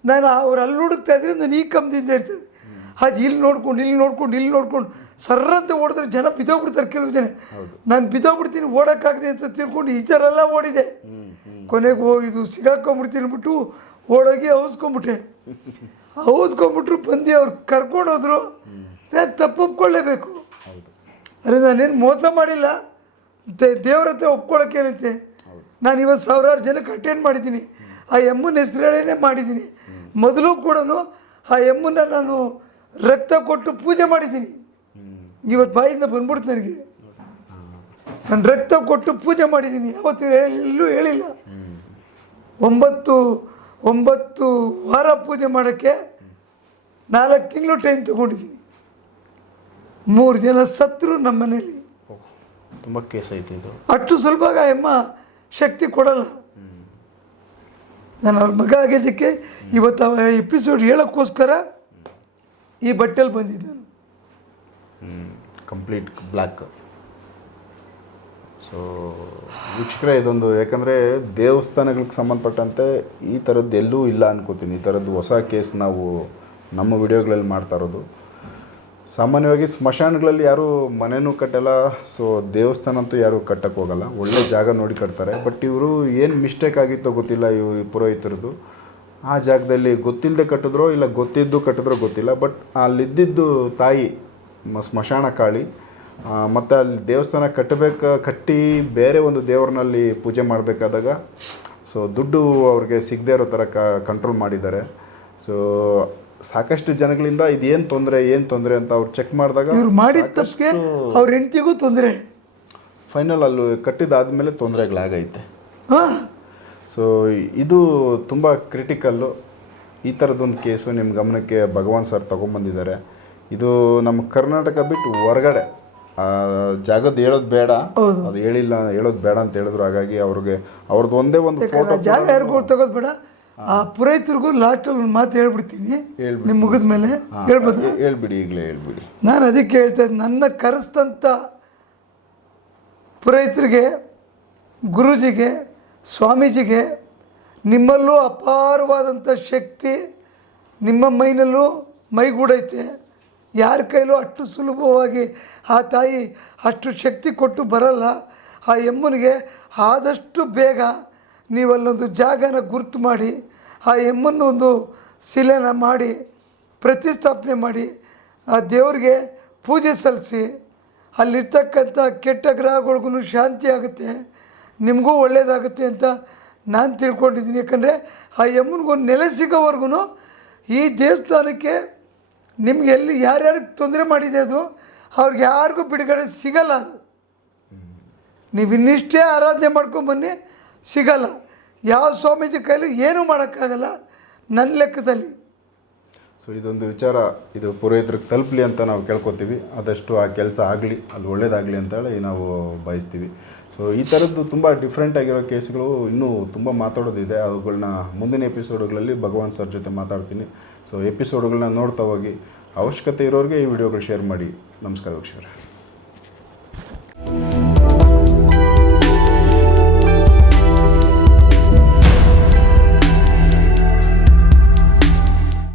ನಾನು. ಅವ್ರು ಅಲ್ಲಿ ಹುಡುಕ್ತಾ ಇದ್ರೆ ನಾನು ಈ ಕಮ್ದಿಂದ ಇರ್ತದೆ. ಅದು ಇಲ್ಲಿ ನೋಡ್ಕೊಂಡು ಸರ್ರಂತ ಓಡಿದ್ರೆ ಜನ ಬಿದ್ದೋಗ್ಬಿಡ್ತಾರೆ. ಕೆಲವು ಜನ ನಾನು ಬಿದ್ದೋಗ್ಬಿಡ್ತೀನಿ, ಓಡೋಕ್ಕಾಗದೆ ಅಂತ ತಿಳ್ಕೊಂಡು ಈ ಥರ ಎಲ್ಲ ಓಡಿದೆ. ಕೊನೆಗೆ ಇದು ಸಿಗಾಕೊಂಬಿಡ್ತೀನಿ ಅಂದ್ಬಿಟ್ಟು ಓಡೋಗಿ ಔಸ್ಕೊಂಬಿಟ್ರು ಬಂದು ಅವ್ರು ಕರ್ಕೊಂಡು ಹೋದ್ರು. ನಾನು ತಪ್ಪೊಪ್ಕೊಳ್ಳೇಬೇಕು. ಅರೆ, ನಾನೇನು ಮೋಸ ಮಾಡಿಲ್ಲ, ದೇವ್ರ ಹತ್ರ ಒಪ್ಕೊಳ್ಳೋಕ್ಕೇನಂತೆ. ನಾನು ಇವತ್ತು 1000 ಜನಕ್ಕೆ ಅಟೆಂಡ್ ಮಾಡಿದ್ದೀನಿ. ಆ ಎಮ್ಮನ ಹೆಸರೇಳೇ ಮಾಡಿದ್ದೀನಿ. ಮೊದಲು ಕೂಡ ಆ ಎಮ್ಮನ್ನ ನಾನು ರಕ್ತ ಕೊಟ್ಟು ಪೂಜೆ ಮಾಡಿದ್ದೀನಿ. ಇವತ್ತು ಬಾಯಿಂದ ಬಂದ್ಬಿಡ್ತು ನನಗೆ. ನಾನು ರಕ್ತ ಕೊಟ್ಟು ಪೂಜೆ ಮಾಡಿದ್ದೀನಿ, ಯಾವತ್ತು ಎಲ್ಲೂ ಹೇಳಿಲ್ಲ. 9 ವಾರ ಪೂಜೆ ಮಾಡೋಕ್ಕೆ 4 ತಿಂಗಳು ಟೈಮ್ ತೊಗೊಂಡಿದ್ದೀನಿ. 3 ಜನ ಸತ್ತರು ನಮ್ಮ ಮನೇಲಿ. ತುಂಬ ಕೇಸ್ ಐತೆ ಇದು. ಅಷ್ಟು ಸುಲಭವಾಗಿ ಆ ಎಮ್ಮ ಶಕ್ತಿ ಕೊಡಲ್ಲ. ನಾನು ಅವ್ರ ಮಗ ಆಗಿದ್ದಕ್ಕೆ ಇವತ್ತು ಆ ಎಪಿಸೋಡ್ ಹೇಳೋಕ್ಕೋಸ್ಕರ ಈ ಬಟ್ಟೆಲಿ ಬಂದಿದ್ದೆ ನಾನು. Complete black. ಸೊ ವೀಕ್ಷಕರೇ, ಇದೊಂದು ಯಾಕಂದರೆ ದೇವಸ್ಥಾನಗಳಿಗೆ ಸಂಬಂಧಪಟ್ಟಂತೆ ಈ ಥರದ್ದು ಎಲ್ಲೂ ಇಲ್ಲ ಅನ್ಕೋತೀನಿ. ಈ ಥರದ್ದು ಹೊಸ ಕೇಸ್ ನಾವು ನಮ್ಮ ವಿಡಿಯೋಗಳಲ್ಲಿ ಮಾಡ್ತಾ ಇರೋದು. ಸಾಮಾನ್ಯವಾಗಿ ಸ್ಮಶಾನಗಳಲ್ಲಿ ಯಾರೂ ಮನೆಯೂ ಕಟ್ಟಲ್ಲ, ಸೊ ದೇವಸ್ಥಾನ ಅಂತೂ ಯಾರೂ ಕಟ್ಟಕ್ಕೆ ಹೋಗಲ್ಲ, ಒಳ್ಳೆ ಜಾಗ ನೋಡಿ ಕಟ್ತಾರೆ. ಬಟ್ ಇವರು ಏನು ಮಿಸ್ಟೇಕ್ ಆಗಿತ್ತೋ ಗೊತ್ತಿಲ್ಲ, ಈ ಪುರೋಹಿತರದ್ದು. ಆ ಜಾಗದಲ್ಲಿ ಗೊತ್ತಿಲ್ಲದೆ ಕಟ್ಟಿದ್ರೋ ಇಲ್ಲ ಗೊತ್ತಿದ್ದು ಕಟ್ಟಿದ್ರೋ ಗೊತ್ತಿಲ್ಲ, ಬಟ್ ಅಲ್ಲಿದ್ದಿದ್ದು ತಾಯಿ ಸ್ಮಶಾನ ಕಾಳಿ, ಮತ್ತು ಅಲ್ಲಿ ದೇವಸ್ಥಾನ ಕಟ್ಟಿ ಬೇರೆ ಒಂದು ದೇವ್ರನ್ನಲ್ಲಿ ಪೂಜೆ ಮಾಡಬೇಕಾದಾಗ ಸೊ ದುಡ್ಡು ಅವ್ರಿಗೆ ಸಿಗದೇ ಇರೋ ಥರ ಕಂಟ್ರೋಲ್ ಮಾಡಿದ್ದಾರೆ. ಸೊ ಸಾಕಷ್ಟು ಜನಗಳಿಂದ ಇದೇನು ತೊಂದರೆ ಅಂತ ಅವ್ರು ಚೆಕ್ ಮಾಡಿದಾಗ ಇವ್ರು ಮಾಡಿದ ತಪ್ಪಿಗೆ ಅವ್ರ ಹೆಂಡತಿಗೂ ತೊಂದರೆ, ಫೈನಲ್ ಅಲ್ಲಿ ಕಟ್ಟಿದಾದ್ಮೇಲೆ ತೊಂದರೆಗಳಾಗೈತೆ. ಹಾಂ, ಸೊ ಇದು ತುಂಬ ಕ್ರಿಟಿಕಲ್ಲು. ಈ ಥರದ್ದೊಂದು ಕೇಸು ನಿಮ್ಮ ಗಮನಕ್ಕೆ ಭಗವಾನ್ ಸರ್ ತೊಗೊಂಬಂದಿದ್ದಾರೆ. ಇದು ನಮ್ಮ ಕರ್ನಾಟಕ ಬಿಟ್ಟು ಹೊರಗಡೆ ಜಾಗದ್ದು ಹೇಳೋದು ಬೇಡ, ಅದು ಹೇಳೋದು ಬೇಡ ಅಂತ ಹೇಳಿದ್ರು. ಹಾಗಾಗಿ ಅವ್ರದ್ದು ಒಂದೇ ಒಂದು ಫೋಟೋ ಜಾಗ ಯಾರಿಗೂ ತೆಗೋದು ಬೇಡ. ಆ ಪುರೋಹಿತರಿಗೂ ಲಾಸ್ಟಲ್ಲಿ ಒಂದು ಮಾತು ಹೇಳ್ಬಿಡ್ತೀನಿ, ನಿಮ್ಮ ಮುಗಿದ ಮೇಲೆ ಹೇಳ್ಬೋದು. ಹೇಳ್ಬಿಡಿ, ಈಗಲೇ ಹೇಳ್ಬಿಡಿ. ನಾನು ಅದಕ್ಕೆ ಹೇಳ್ತಾ ಇದ್ದೆ, ನನ್ನ ಕರೆಸ್ತಂಥ ಪುರೋಹಿತರಿಗೆ, ಗುರೂಜಿಗೆ, ಸ್ವಾಮೀಜಿಗೆ, ನಿಮ್ಮಲ್ಲೂ ಅಪಾರವಾದಂಥ ಶಕ್ತಿ ನಿಮ್ಮ ಮೈನಲ್ಲೂ ಮೈಗೂಡೈತೆ. ಯಾರ ಕೈಲೂ ಅಷ್ಟು ಸುಲಭವಾಗಿ ಆ ತಾಯಿ ಅಷ್ಟು ಶಕ್ತಿ ಕೊಟ್ಟು ಬರಲ್ಲ. ಆ ಎಮ್ಮನಿಗೆ ಆದಷ್ಟು ಬೇಗ ನೀವಲ್ಲೊಂದು ಜಾಗನ ಗುರುತು ಮಾಡಿ ಆ ಎಮ್ಮನ್ನು ಒಂದು ಶಿಲೆನ ಮಾಡಿ ಪ್ರತಿಷ್ಠಾಪನೆ ಮಾಡಿ ಆ ದೇವ್ರಿಗೆ ಪೂಜೆ ಸಲ್ಲಿಸಿ ಅಲ್ಲಿರ್ತಕ್ಕಂಥ ಕೆಟ್ಟ ಗ್ರಹಗಳಿಗೂ ಶಾಂತಿ ಆಗುತ್ತೆ, ನಿಮಗೂ ಒಳ್ಳೆಯದಾಗುತ್ತೆ ಅಂತ ನಾನು ತಿಳ್ಕೊಂಡಿದ್ದೀನಿ. ಯಾಕಂದರೆ ಆ ಎಮ್ಮನಿಗೊಂದು ನೆಲೆ ಸಿಗೋವರೆಗೂ ಈ ದೇವಸ್ಥಾನಕ್ಕೆ ನಿಮ್ಗೆ ಎಲ್ಲಿ ಯಾರ್ಯಾರಿಗೆ ತೊಂದರೆ ಮಾಡಿದೆ ಅದು ಅವ್ರಿಗೆ ಯಾರಿಗೂ ಬಿಡುಗಡೆ ಸಿಗಲ್ಲ. ಅದು ನೀವು ಇನ್ನಿಷ್ಟೇ ಆರಾಧನೆ ಮಾಡ್ಕೊಂಬನ್ನಿ, ಸಿಗಲ್ಲ. ಯಾವ ಸ್ವಾಮೀಜಿ ಕೈಲಿ ಏನೂ ಮಾಡೋಕ್ಕಾಗಲ್ಲ ನನ್ನ ಲೆಕ್ಕದಲ್ಲಿ. ಸೊ ಇದೊಂದು ವಿಚಾರ, ಇದು ಪುರೋಹಿತರಿಗೆ ತಲುಪಲಿ ಅಂತ ನಾವು ಕೇಳ್ಕೊತೀವಿ. ಆದಷ್ಟು ಆ ಕೆಲಸ ಆಗಲಿ, ಅಲ್ಲಿ ಒಳ್ಳೇದಾಗಲಿ ಅಂತೇಳಿ ನಾವು ಬಯಸ್ತೀವಿ. ಸೊ ಈ ಥರದ್ದು ತುಂಬ ಡಿಫ್ರೆಂಟ್ ಆಗಿರೋ ಕೇಸ್ಗಳು ಇನ್ನೂ ತುಂಬ ಮಾತಾಡೋದಿದೆ. ಅವುಗಳನ್ನ ಮುಂದಿನ ಎಪಿಸೋಡ್ಗಳಲ್ಲಿ ಭಗವಾನ್ ಸರ್ ಜೊತೆ ಮಾತಾಡ್ತೀನಿ. ಸೊ ಎಪಿಸೋಡ್ಗಳನ್ನ ನೋಡ್ತಾ ಹೋಗಿ, ಅವಶ್ಯಕತೆ ಇರೋರಿಗೆ ಈ ವಿಡಿಯೋಗಳು ಶೇರ್ ಮಾಡಿ. ನಮಸ್ಕಾರ ವೀಕ್ಷಕರೇ.